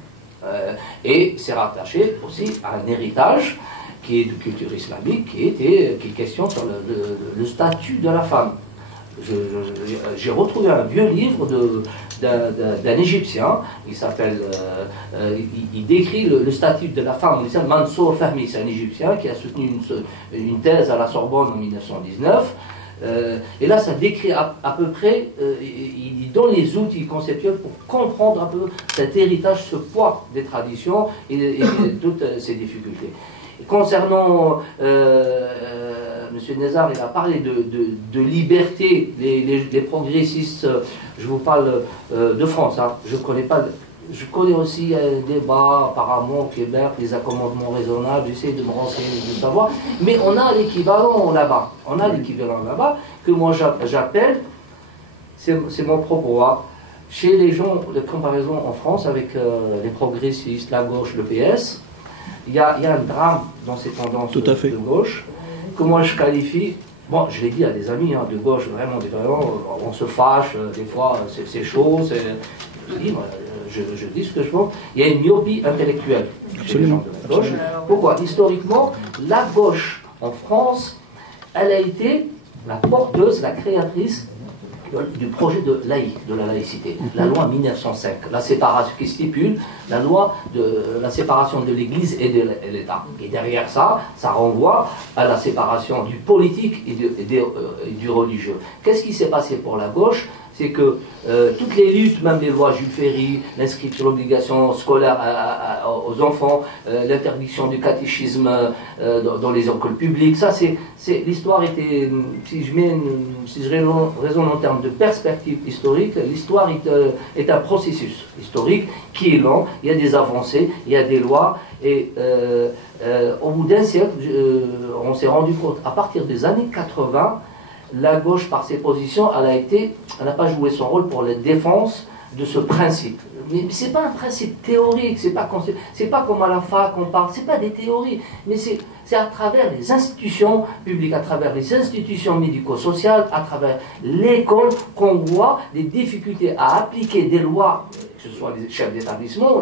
Et c'est rattaché aussi à un héritage qui est de culture islamique, qui questionne sur le statut de la femme. J'ai retrouvé un vieux livre d'un Égyptien, il s'appelle, il décrit le statut de la femme, Mansour Fahmi, c'est un Égyptien qui a soutenu une thèse à la Sorbonne en 1919, et là ça décrit à peu près, il donne les outils conceptuels pour comprendre un peu cet héritage, ce poids des traditions et toutes ces difficultés. Concernant M. Nézar, il a parlé de liberté, les progressistes, je vous parle de France, hein. Je connais aussi un débat apparemment au Québec, les accommodements raisonnables, j'essaie de me renseigner, de savoir, mais on a l'équivalent là-bas, que moi j'appelle, c'est mon propos, hein. Chez les gens, de comparaison en France avec les progressistes, la gauche, le PS, il y a un drame dans ces tendances de gauche, que moi je qualifie, bon, je l'ai dit à des amis de gauche, vraiment, on se fâche, des fois c'est chaud, je dis ce que je pense, il y a une myopie intellectuelle chez les gens de la gauche. Pourquoi? Historiquement, la gauche en France, elle a été la porteuse, la créatrice du projet de la laïcité, la loi 1905, la séparation qui stipule la loi de la séparation de l'Église et de l'État. Et derrière ça, ça renvoie à la séparation du politique et du religieux. Qu'est-ce qui s'est passé pour la gauche? C'est que toutes les luttes, même les lois Jules Ferry, l'inscription, l'obligation scolaire aux enfants, l'interdiction du catéchisme dans les écoles publiques, ça l'histoire était, si je raisonne en termes de perspective historique, l'histoire est un processus historique qui est lent, il y a des avancées, il y a des lois, et au bout d'un siècle, on s'est rendu compte, à partir des années 80, la gauche, par ses positions, elle n'a pas joué son rôle pour la défense de ce principe. Mais ce n'est pas un principe théorique, c'est pas comme à la fac on parle, c'est pas des théories, mais c'est à travers les institutions publiques, à travers les institutions médico-sociales, à travers l'école qu'on voit des difficultés à appliquer des lois, que ce soit les chefs d'établissement,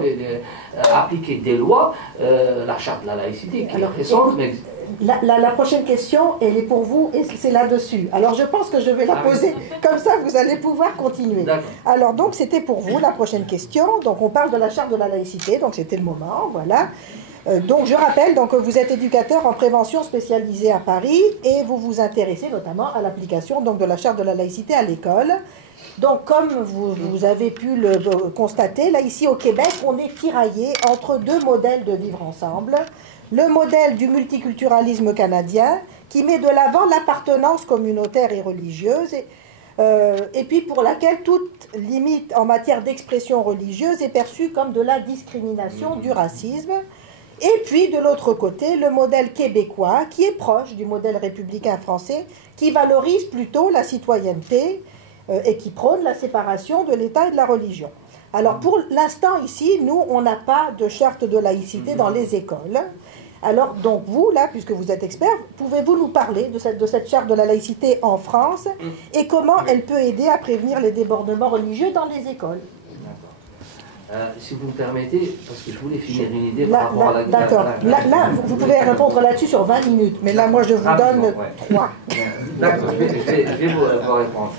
appliquer des lois, la charte de la laïcité qui est récente, mais... La prochaine question, elle est pour vous et c'est là-dessus. Alors je pense que je vais la poser, comme ça vous allez pouvoir continuer. Alors donc c'était pour vous la prochaine question. Donc on parle de la charte de la laïcité, donc c'était le moment, voilà. Donc je rappelle que vous êtes éducateur en prévention spécialisé à Paris et vous vous intéressez notamment à l'application de la charte de la laïcité à l'école. Donc comme vous avez pu le constater, là ici au Québec, on est tiraillé entre deux modèles de vivre ensemble. Le modèle du multiculturalisme canadien qui met de l'avant l'appartenance communautaire et religieuse et puis pour laquelle toute limite en matière d'expression religieuse est perçue comme de la discrimination, du racisme. Et puis de l'autre côté, le modèle québécois qui est proche du modèle républicain français qui valorise plutôt la citoyenneté et qui prône la séparation de l'État et de la religion. Alors pour l'instant ici, nous, on n'a pas de charte de laïcité dans les écoles. Alors donc vous, là, puisque vous êtes expert, pouvez-vous nous parler de cette charte de la laïcité en France et comment elle peut aider à prévenir les débordements religieux dans les écoles? Si vous me permettez, parce que je voulais finir une idée par rapport à la... D'accord. Là, vous pouvez répondre là-dessus sur 20 minutes, mais là, moi, je vous donne 3. D'accord, je vais vous répondre.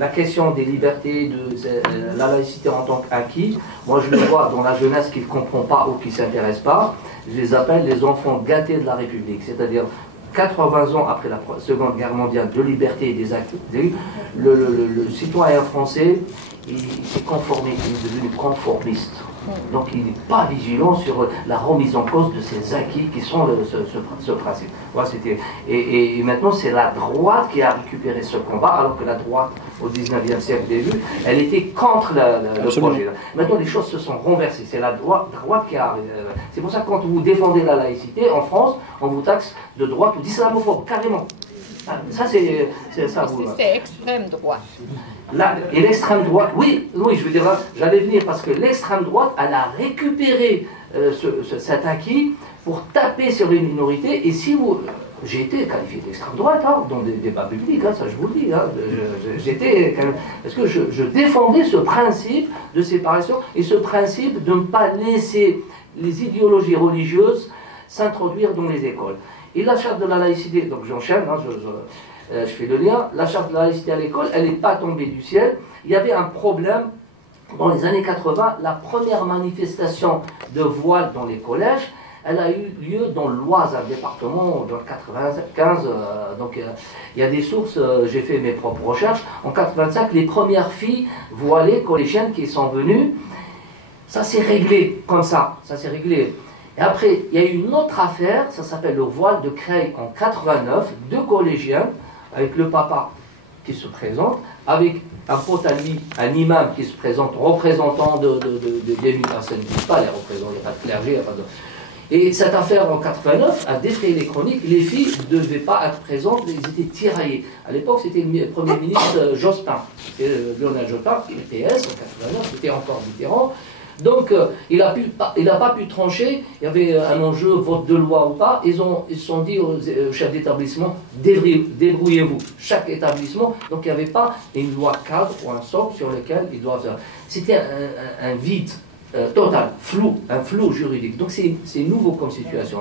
La question des libertés, de la laïcité en tant qu'acquis, moi je le vois dans la jeunesse qui ne comprend pas ou qui ne s'intéresse pas, je les appelle les enfants gâtés de la République, c'est-à-dire 80 ans après la Seconde Guerre mondiale de liberté et des acquis, le citoyen français, il s'est conformé, il est devenu conformiste. Donc il n'est pas vigilant sur la remise en cause de ces acquis qui sont ce principe. Voilà, et maintenant c'est la droite qui a récupéré ce combat, alors que la droite au 19e siècle début, elle était contre le projet. Maintenant les choses se sont renversées, c'est la droite qui a... C'est pour ça que quand vous défendez la laïcité, en France, on vous taxe de droite ou d'islamophobe, carrément. Ça c'est ça. C'est extrême droite. Et l'extrême droite, oui, je veux dire là, j'allais venir parce que l'extrême droite, elle a récupéré cet acquis pour taper sur les minorités. Et si vous. J'ai été qualifié d'extrême droite dans des débats publics, ça je vous le dis. J'étais. Parce que je défendais ce principe de séparation et ce principe de ne pas laisser les idéologies religieuses s'introduire dans les écoles. Et la charte de la laïcité, donc j'enchaîne, je fais le lien, la charte de la laïcité à l'école, elle n'est pas tombée du ciel. Il y avait un problème dans les années 80, la première manifestation de voile dans les collèges, elle a eu lieu dans l'Oise, un département, dans 95, donc il y a des sources, j'ai fait mes propres recherches. En 85, les premières filles voilées collégiennes qui sont venues, ça s'est réglé comme ça s'est réglé. Et après, il y a eu une autre affaire, ça s'appelle le voile de Creil en 89, deux collégiens, avec le papa qui se présente, avec un pote à lui, un imam qui se présente, représentant des personnes qui ne sont pas les représentants, il n'y a pas de clergé, il n'y a pas de... Et cette affaire en 89 a défrayé les chroniques. Les filles ne devaient pas être présentes, ils étaient tiraillés. À l'époque, c'était le Premier ministre Jospin. C'était Lionel Jospin, le PS en 89, c'était encore Mitterrand. Donc, il n'a pas pu trancher. Il y avait un enjeu, vote de loi ou pas. Ils se sont dit aux chefs d'établissement, débrouillez-vous. Chaque établissement. Donc, il n'y avait pas une loi cadre ou un socle sur lequel ils doivent faire. C'était un vide. Total, un flou juridique. Donc c'est nouveau comme situation.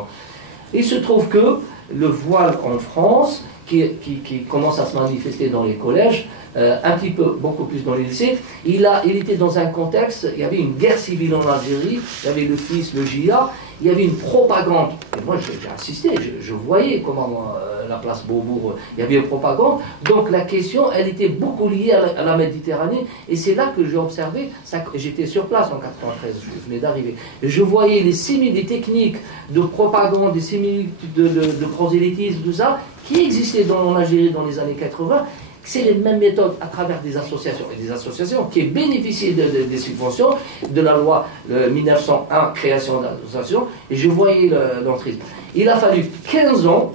Il se trouve que le voile en France, qui commence à se manifester dans les collèges, un petit peu, beaucoup plus dans les lycées, il était dans un contexte, il y avait une guerre civile en Algérie, il y avait le FIS, le JA, il y avait une propagande. Et moi j'ai assisté, je voyais comment la place Beaubourg, il y avait une propagande. Donc la question, elle était beaucoup liée à la Méditerranée. Et c'est là que j'ai observé, j'étais sur place en 93, je venais d'arriver. Et je voyais des techniques de propagande, des similitudes de prosélytisme, tout ça, qui existaient en Algérie dans les années 80. C'est les mêmes méthodes à travers des associations. Et des associations qui bénéficient des subventions de la loi 1901, création d'associations. Et je voyais l'entrée. Il a fallu 15 ans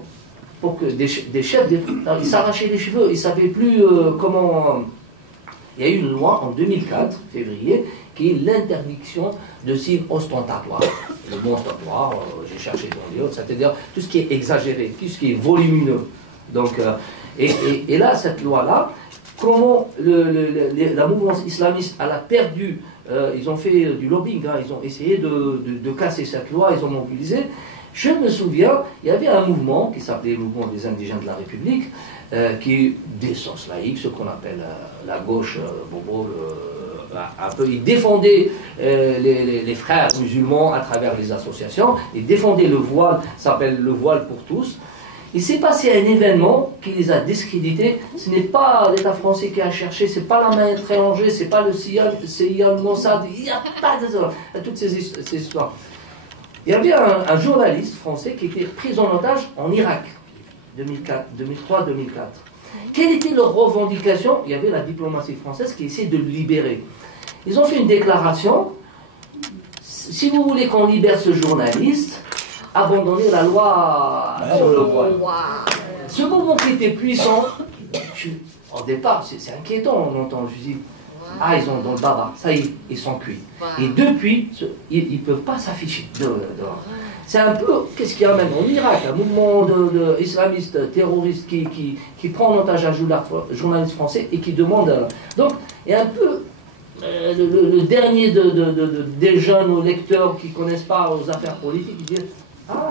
pour que des chefs ils s'arrachaient les cheveux. Ils ne savaient plus comment... Il y a eu une loi en 2004, février, qui est l'interdiction de signes ostentatoires. Le mot ostentatoire, j'ai cherché dans les autres, c'est-à-dire tout ce qui est exagéré, tout ce qui est volumineux. Donc... Et là, cette loi-là, comment la mouvance islamiste, elle a perdu, ils ont fait du lobbying, ils ont essayé de casser cette loi, ils ont mobilisé. Je me souviens, il y avait un mouvement qui s'appelait le mouvement des indigènes de la République, qui est d'essence laïque, ce qu'on appelle la gauche, un peu, ils défendaient les frères musulmans à travers les associations, ils défendaient le voile, ça s'appelle le voile pour tous. Il s'est passé un événement qui les a discrédités. Ce n'est pas l'État français qui a cherché, ce n'est pas la main étrangère, ce n'est pas le CIA, le Mossad, il n'y a pas de toutes ces histoires. Il y avait un journaliste français qui était pris en otage en Irak, 2003-2004. Quelle était leur revendication? Il y avait la diplomatie française qui essayait de le libérer. Ils ont fait une déclaration. Si vous voulez qu'on libère ce journaliste, abandonner la loi sur le voile. Ce mouvement qui était puissant, au départ, c'est inquiétant, on entend, je dis, ils ont dans le baba, ça y est, ils sont cuits. Et depuis, ils ne peuvent pas s'afficher dehors. C'est un peu, qu'est-ce qu'il y a même en Irak, un mouvement islamiste, terroriste, qui prend en otage un journaliste français et qui demande... Donc, il y a un peu... le dernier des jeunes lecteurs qui ne connaissent pas aux affaires politiques, ils disent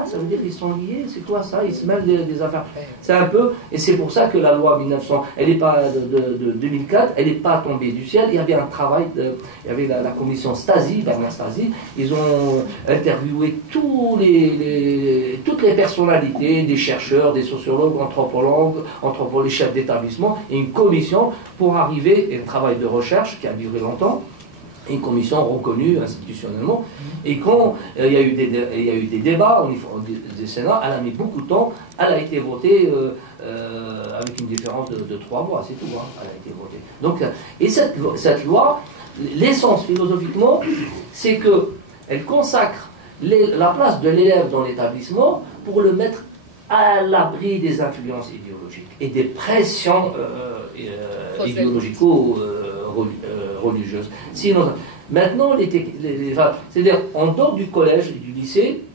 ça veut dire qu'ils sont liés, c'est quoi ça? Ils se mêlent des affaires. C'est un peu, et c'est pour ça que la loi 1900, elle n'est pas de 2004, elle n'est pas tombée du ciel. Il y avait un travail, il y avait la commission Stasi, Bernard Stasi, ils ont interviewé toutes les personnalités, des chercheurs, des sociologues, anthropologues, les chefs d'établissement, et une commission pour arriver, et un travail de recherche qui a duré longtemps, une commission reconnue institutionnellement, et quand il y a eu des débats au niveau du Sénat, elle a mis beaucoup de temps, elle a été votée avec une différence de 3 voix, c'est tout, elle a été votée. Donc, et cette loi, l'essence philosophiquement, c'est qu'elle consacre la place de l'élève dans l'établissement pour le mettre à l'abri des influences idéologiques et des pressions idéologico-religieuses. Sinon, maintenant, c'est-à-dire en dehors du collège et du lycée,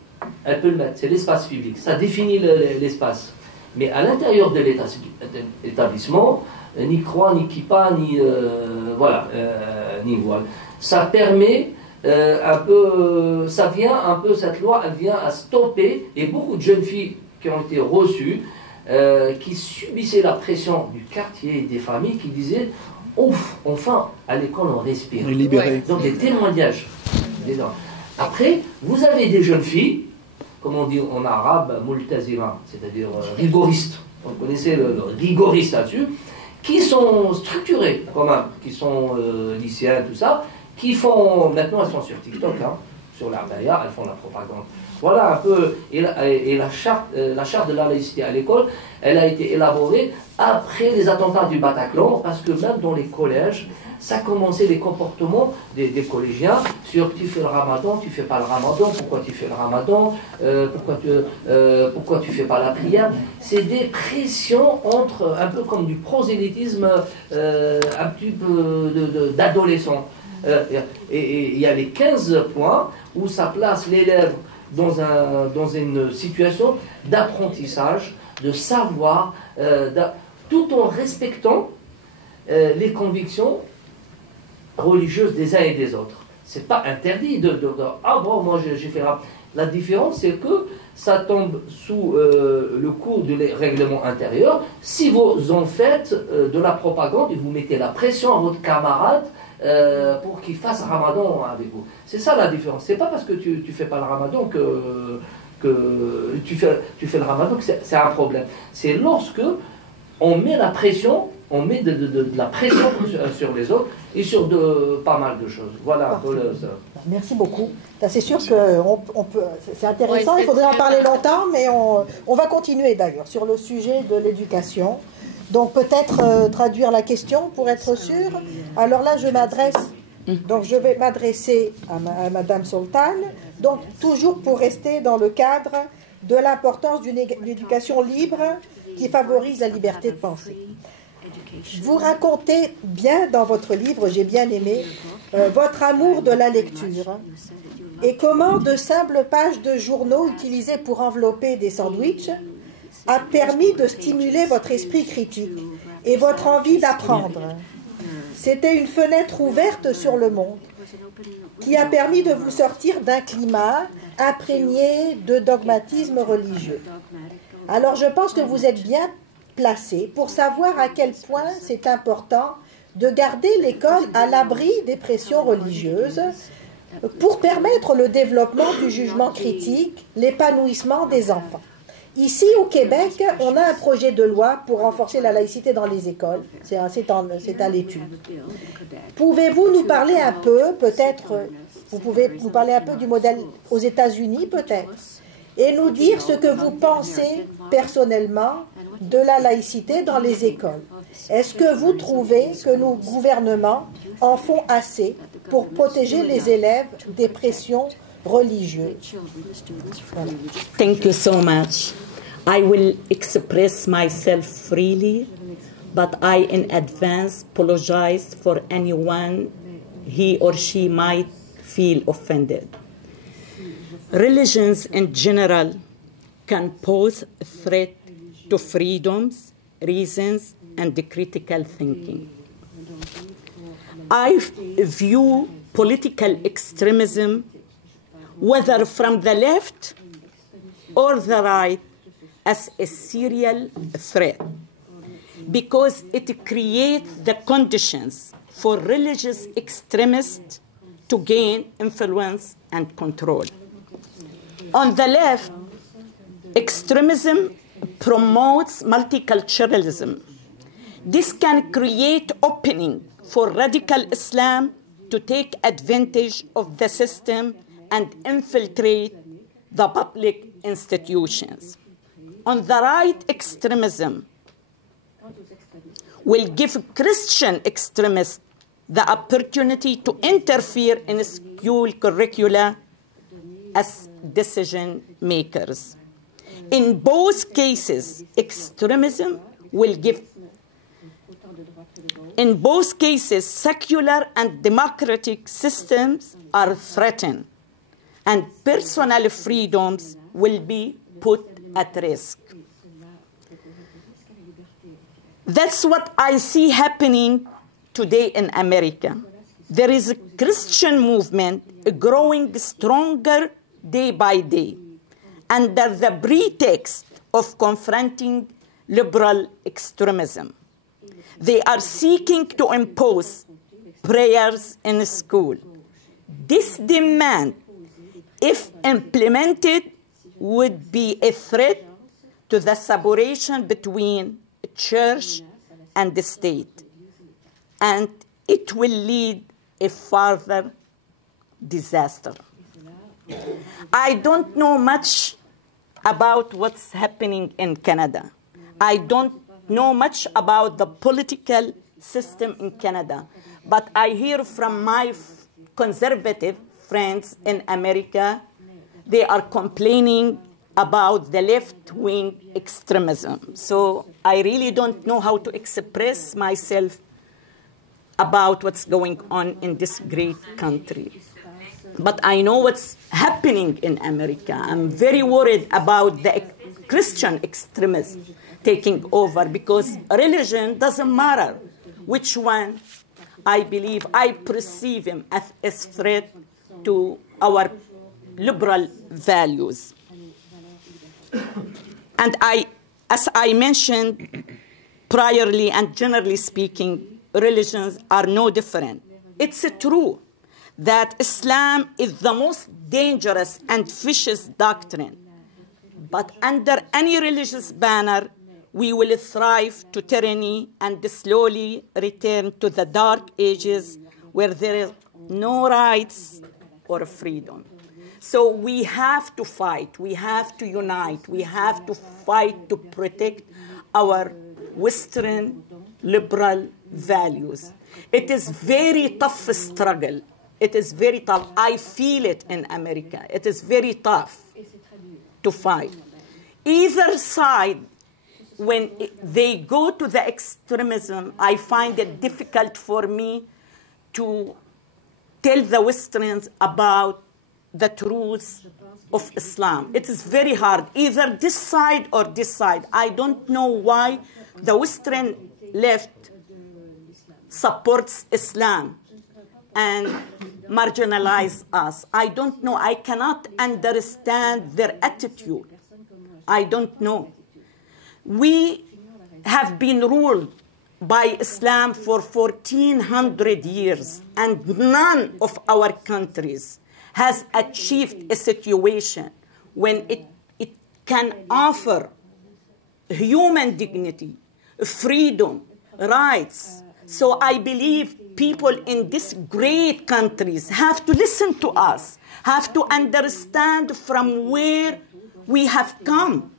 elle peut le mettre, c'est l'espace public, ça définit l'espace. Mais à l'intérieur de l'établissement, ni croix, ni kippa, ni voile. Ça permet cette loi, elle vient à stopper, et beaucoup de jeunes filles qui ont été reçues, qui subissaient la pression du quartier et des familles, qui disaient, ouf, enfin, à l'école on respire. On est libéré. Donc des témoignages. Après, vous avez des jeunes filles, comme on dit en arabe, multazima, c'est-à-dire rigoristes. Vous connaissez le rigoriste là-dessus, qui sont structurés quand même, qui sont lycéens, tout ça, qui font, maintenant elles sont sur TikTok, sur l'Arbaïa, elles font la propagande. Voilà un peu, et la charte de la laïcité à l'école, elle a été élaborée après les attentats du Bataclan, parce que même dans les collèges, ça commençait les comportements des collégiens sur tu fais le ramadan, tu fais pas le ramadan, pourquoi tu fais le ramadan, pourquoi tu fais pas la prière. C'est des pressions entre, un peu comme du prosélytisme, un petit peu d'adolescents. Et il y a les 15 points où ça place l'élève dans une situation d'apprentissage, de savoir, tout en respectant les convictions religieuses des uns et des autres. C'est pas interdit ah bon, moi j'ai fait la différence, c'est que ça tombe sous le coup des règlements intérieurs. Si vous en faites de la propagande et vous mettez la pression à votre camarade pour qu'il fasse ramadan avec vous. C'est ça la différence. C'est pas parce que tu fais pas le ramadan que tu fais le ramadan que c'est un problème. C'est lorsque on met la pression, on met de la pression sur les autres et sur pas mal de choses. Voilà un peu ça. Merci beaucoup. C'est sûr que c'est intéressant, il faudrait en parler longtemps, mais on va continuer d'ailleurs sur le sujet de l'éducation. Donc peut-être traduire la question pour être sûr. Alors là, je vais m'adresser à Madame Soltan. Donc toujours pour rester dans le cadre de l'importance d'une éducation libre qui favorise la liberté de penser. Vous racontez bien dans votre livre, j'ai bien aimé, votre amour de la lecture et comment de simples pages de journaux utilisées pour envelopper des sandwichs a permis de stimuler votre esprit critique et votre envie d'apprendre. C'était une fenêtre ouverte sur le monde qui a permis de vous sortir d'un climat imprégné de dogmatisme religieux. Alors je pense que vous êtes bien placé pour savoir à quel point c'est important de garder l'école à l'abri des pressions religieuses pour permettre le développement du jugement critique, l'épanouissement des enfants. Ici, au Québec, on a un projet de loi pour renforcer la laïcité dans les écoles. C'est à l'étude. Pouvez-vous nous parler un peu, peut-être, vous pouvez nous parler un peu du modèle aux États-Unis, peut-être, et nous dire ce que vous pensez personnellement de la laïcité dans les écoles. Est-ce que vous trouvez que nos gouvernements en font assez pour protéger les élèves des pressions religieuses? Voilà. Thank you so much. I will express myself freely, but I in advance apologize for anyone he or she might feel offended. Religions in general can pose a threat to freedoms, reasons, and critical thinking. I view political extremism, whether from the left or the right, as a serial threat because it creates the conditions for religious extremists to gain influence and control. On the left, extremism promotes multiculturalism. This can create opening for radical Islam to take advantage of the system and infiltrate the public institutions. On the right, extremism will give Christian extremists the opportunity to interfere in school curricula as decision makers. In both cases, extremism will give. In both cases, secular and democratic systems are threatened, and personal freedoms will be put at risk. That's what I see happening today in America. There is a Christian movement growing stronger day by day under the pretext of confronting liberal extremism. They are seeking to impose prayers in school. This demand, if implemented, would be a threat to the separation between church and the state, and it will lead a further disaster. I don't know much about what's happening in Canada. I don't know much about the political system in Canada, but I hear from my conservative friends in America, they are complaining about the left-wing extremism. So I really don't know how to express myself about what's going on in this great country. But I know what's happening in America. I'm very worried about the Christian extremism taking over, because religion doesn't matter which one. I believe, I perceive him as a threat to our liberal values. And as I mentioned priorly and generally speaking, religions are no different. It's true that Islam is the most dangerous and vicious doctrine, but under any religious banner, we will thrive to tyranny and slowly return to the dark ages where there is no rights or freedom. So we have to fight, we have to unite, we have to fight to protect our Western liberal values. It is very tough struggle. It is very tough. I feel it in America. It is very tough to fight. Either side, when they go to the extremism, I find it difficult for me to tell the Westerns about the truths of Islam. It is very hard, either this side or this side. I don't know why the Western left supports Islam and marginalize us. I don't know. I cannot understand their attitude. I don't know. We have been ruled by Islam for 1400 years, and none of our countries has achieved a situation when it can offer human dignity, freedom, rights. So I believe people in these great countries have to listen to us, have to understand from where we have come.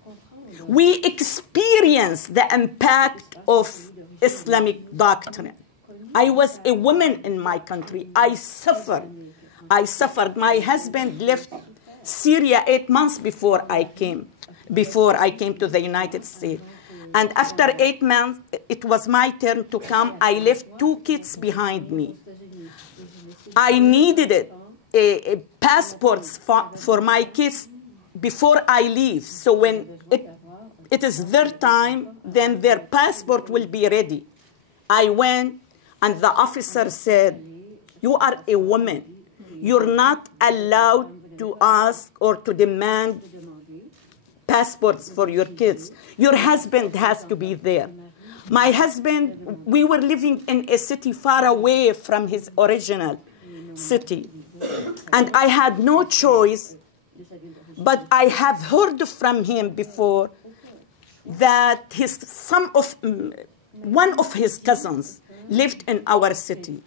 We experience the impact of Islamic doctrine. I was a woman in my country. I suffered. My husband left Syria 8 months before I came to the United States. And after 8 months, it was my turn to come. I left 2 kids behind me. I needed a passports for my kids before I leave. So when it is their time, then their passport will be ready. I went, and the officer said, "You are a woman. You're not allowed to ask or to demand passports for your kids. Your husband has to be there." My husband, we were living in a city far away from his original city, and I had no choice, but I have heard from him before that one of his cousins lived in our city,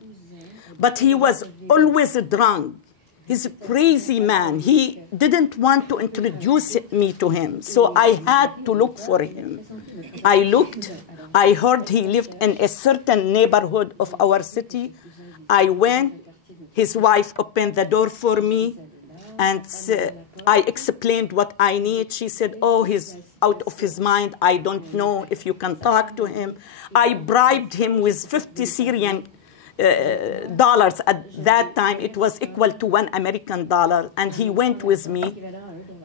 but he was always drunk. He's a crazy man. He didn't want to introduce me to him, so I had to look for him. I looked. I heard he lived in a certain neighborhood of our city. I went. His wife opened the door for me and I explained what I need. She said, oh, he's out of his mind. I don't know if you can talk to him. I bribed him with 50 Syrian dollars. At that time, it was equal to $1 American, and he went with me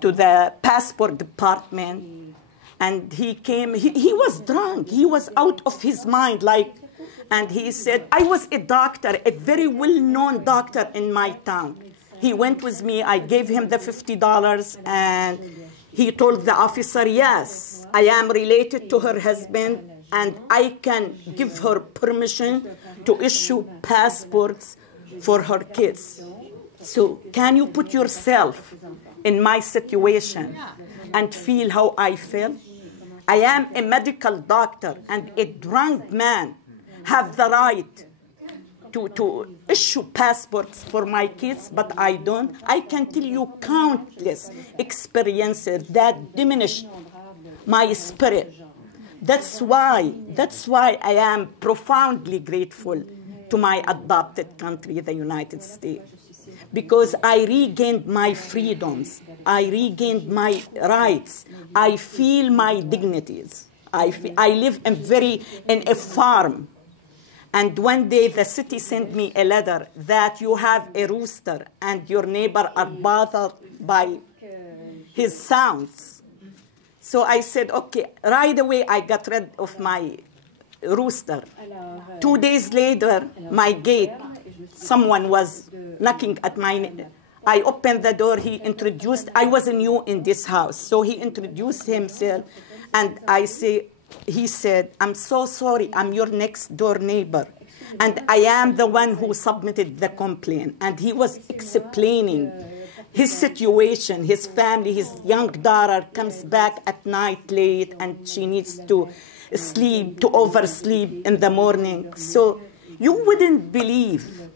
to the passport department, and he came. He was drunk. He was out of his mind, and he said, I was a doctor, a very well-known doctor in my town. He went with me. I gave him the $50, and he told the officer, yes, I am related to her husband, and I can give her permission to issue passports for her kids. So can you put yourself in my situation and feel how I feel? I am a medical doctor, and a drunk man have the right to issue passports for my kids, but I don't. I can tell you countless experiences that diminished my spirit. That's why I am profoundly grateful to my adopted country, the United States, because I regained my freedoms. I regained my rights. I feel my dignities. I live in a farm. And one day the city sent me a letter that you have a rooster and your neighbor are bothered by his sounds. So I said, okay, right away I got rid of my rooster. 2 days later, my gate, someone was knocking at my, I opened the door, he introduced, I was new in this house. So he introduced himself, and he said, I'm so sorry, I'm your next door neighbor, and I am the one who submitted the complaint. And he was explaining his situation, his family, his young daughter comes back at night late, and she needs to sleep, to oversleep in the morning. So you wouldn't believe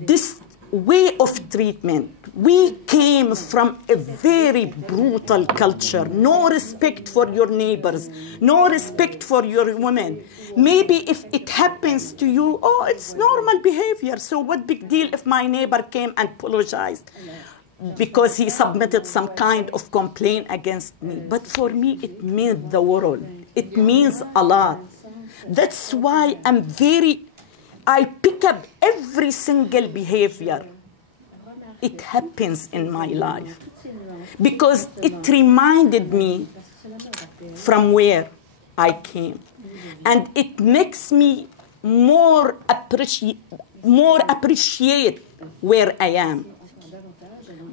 this way of treatment. We came from a very brutal culture. No respect for your neighbors. No respect for your women. Maybe if it happens to you, oh, it's normal behavior. So what big deal if my neighbor came and apologized because he submitted some kind of complaint against me? But for me, it means the world. It means a lot. That's why I pick up every single behavior. It happens in my life because it reminded me from where I came, and it makes me more appreciate where I am.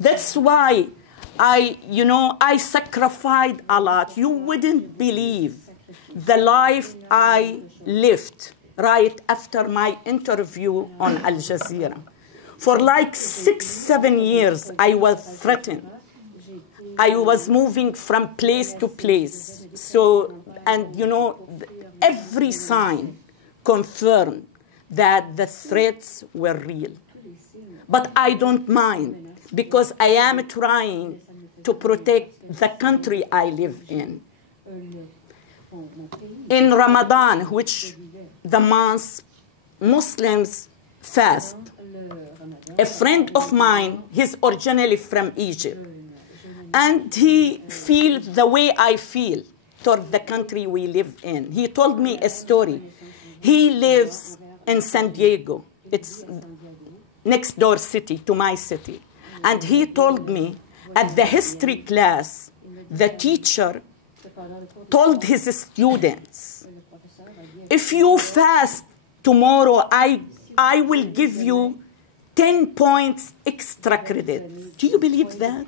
That's why I sacrificed a lot. You wouldn't believe the life I lived right after my interview on Al Jazeera. For like 6-7 years, I was threatened. I was moving from place to place. So, and every sign confirmed that the threats were real. But I don't mind, because I am trying to protect the country I live in. In Ramadan, which the month Muslims fast, a friend of mine, he's originally from Egypt, and he feels the way I feel toward the country we live in. He told me a story. He lives in San Diego. It's next door city to my city. And he told me at the history class, the teacher told his students, if you fast tomorrow, I will give you 10 points extra credit. Do you believe that?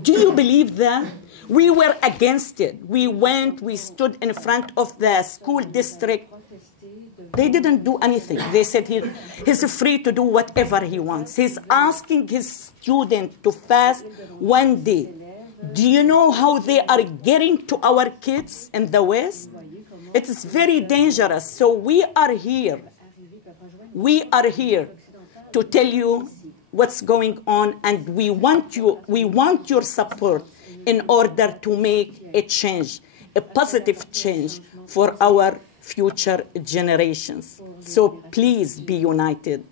Do you believe that? We were against it. We went, we stood in front of the school district. They didn't do anything. They said he's free to do whatever he wants. He's asking his student to fast one day. Do you know how they are getting to our kids in the West? It is very dangerous. So we are here. We are here to tell you what's going on, and we want your support in order to make a change, a positive change for our future generations. So please be united.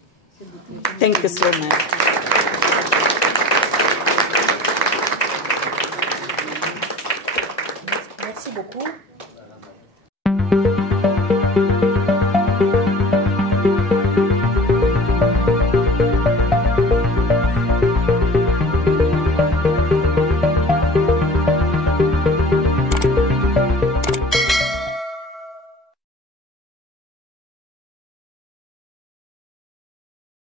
Thank you so much. beaucoup.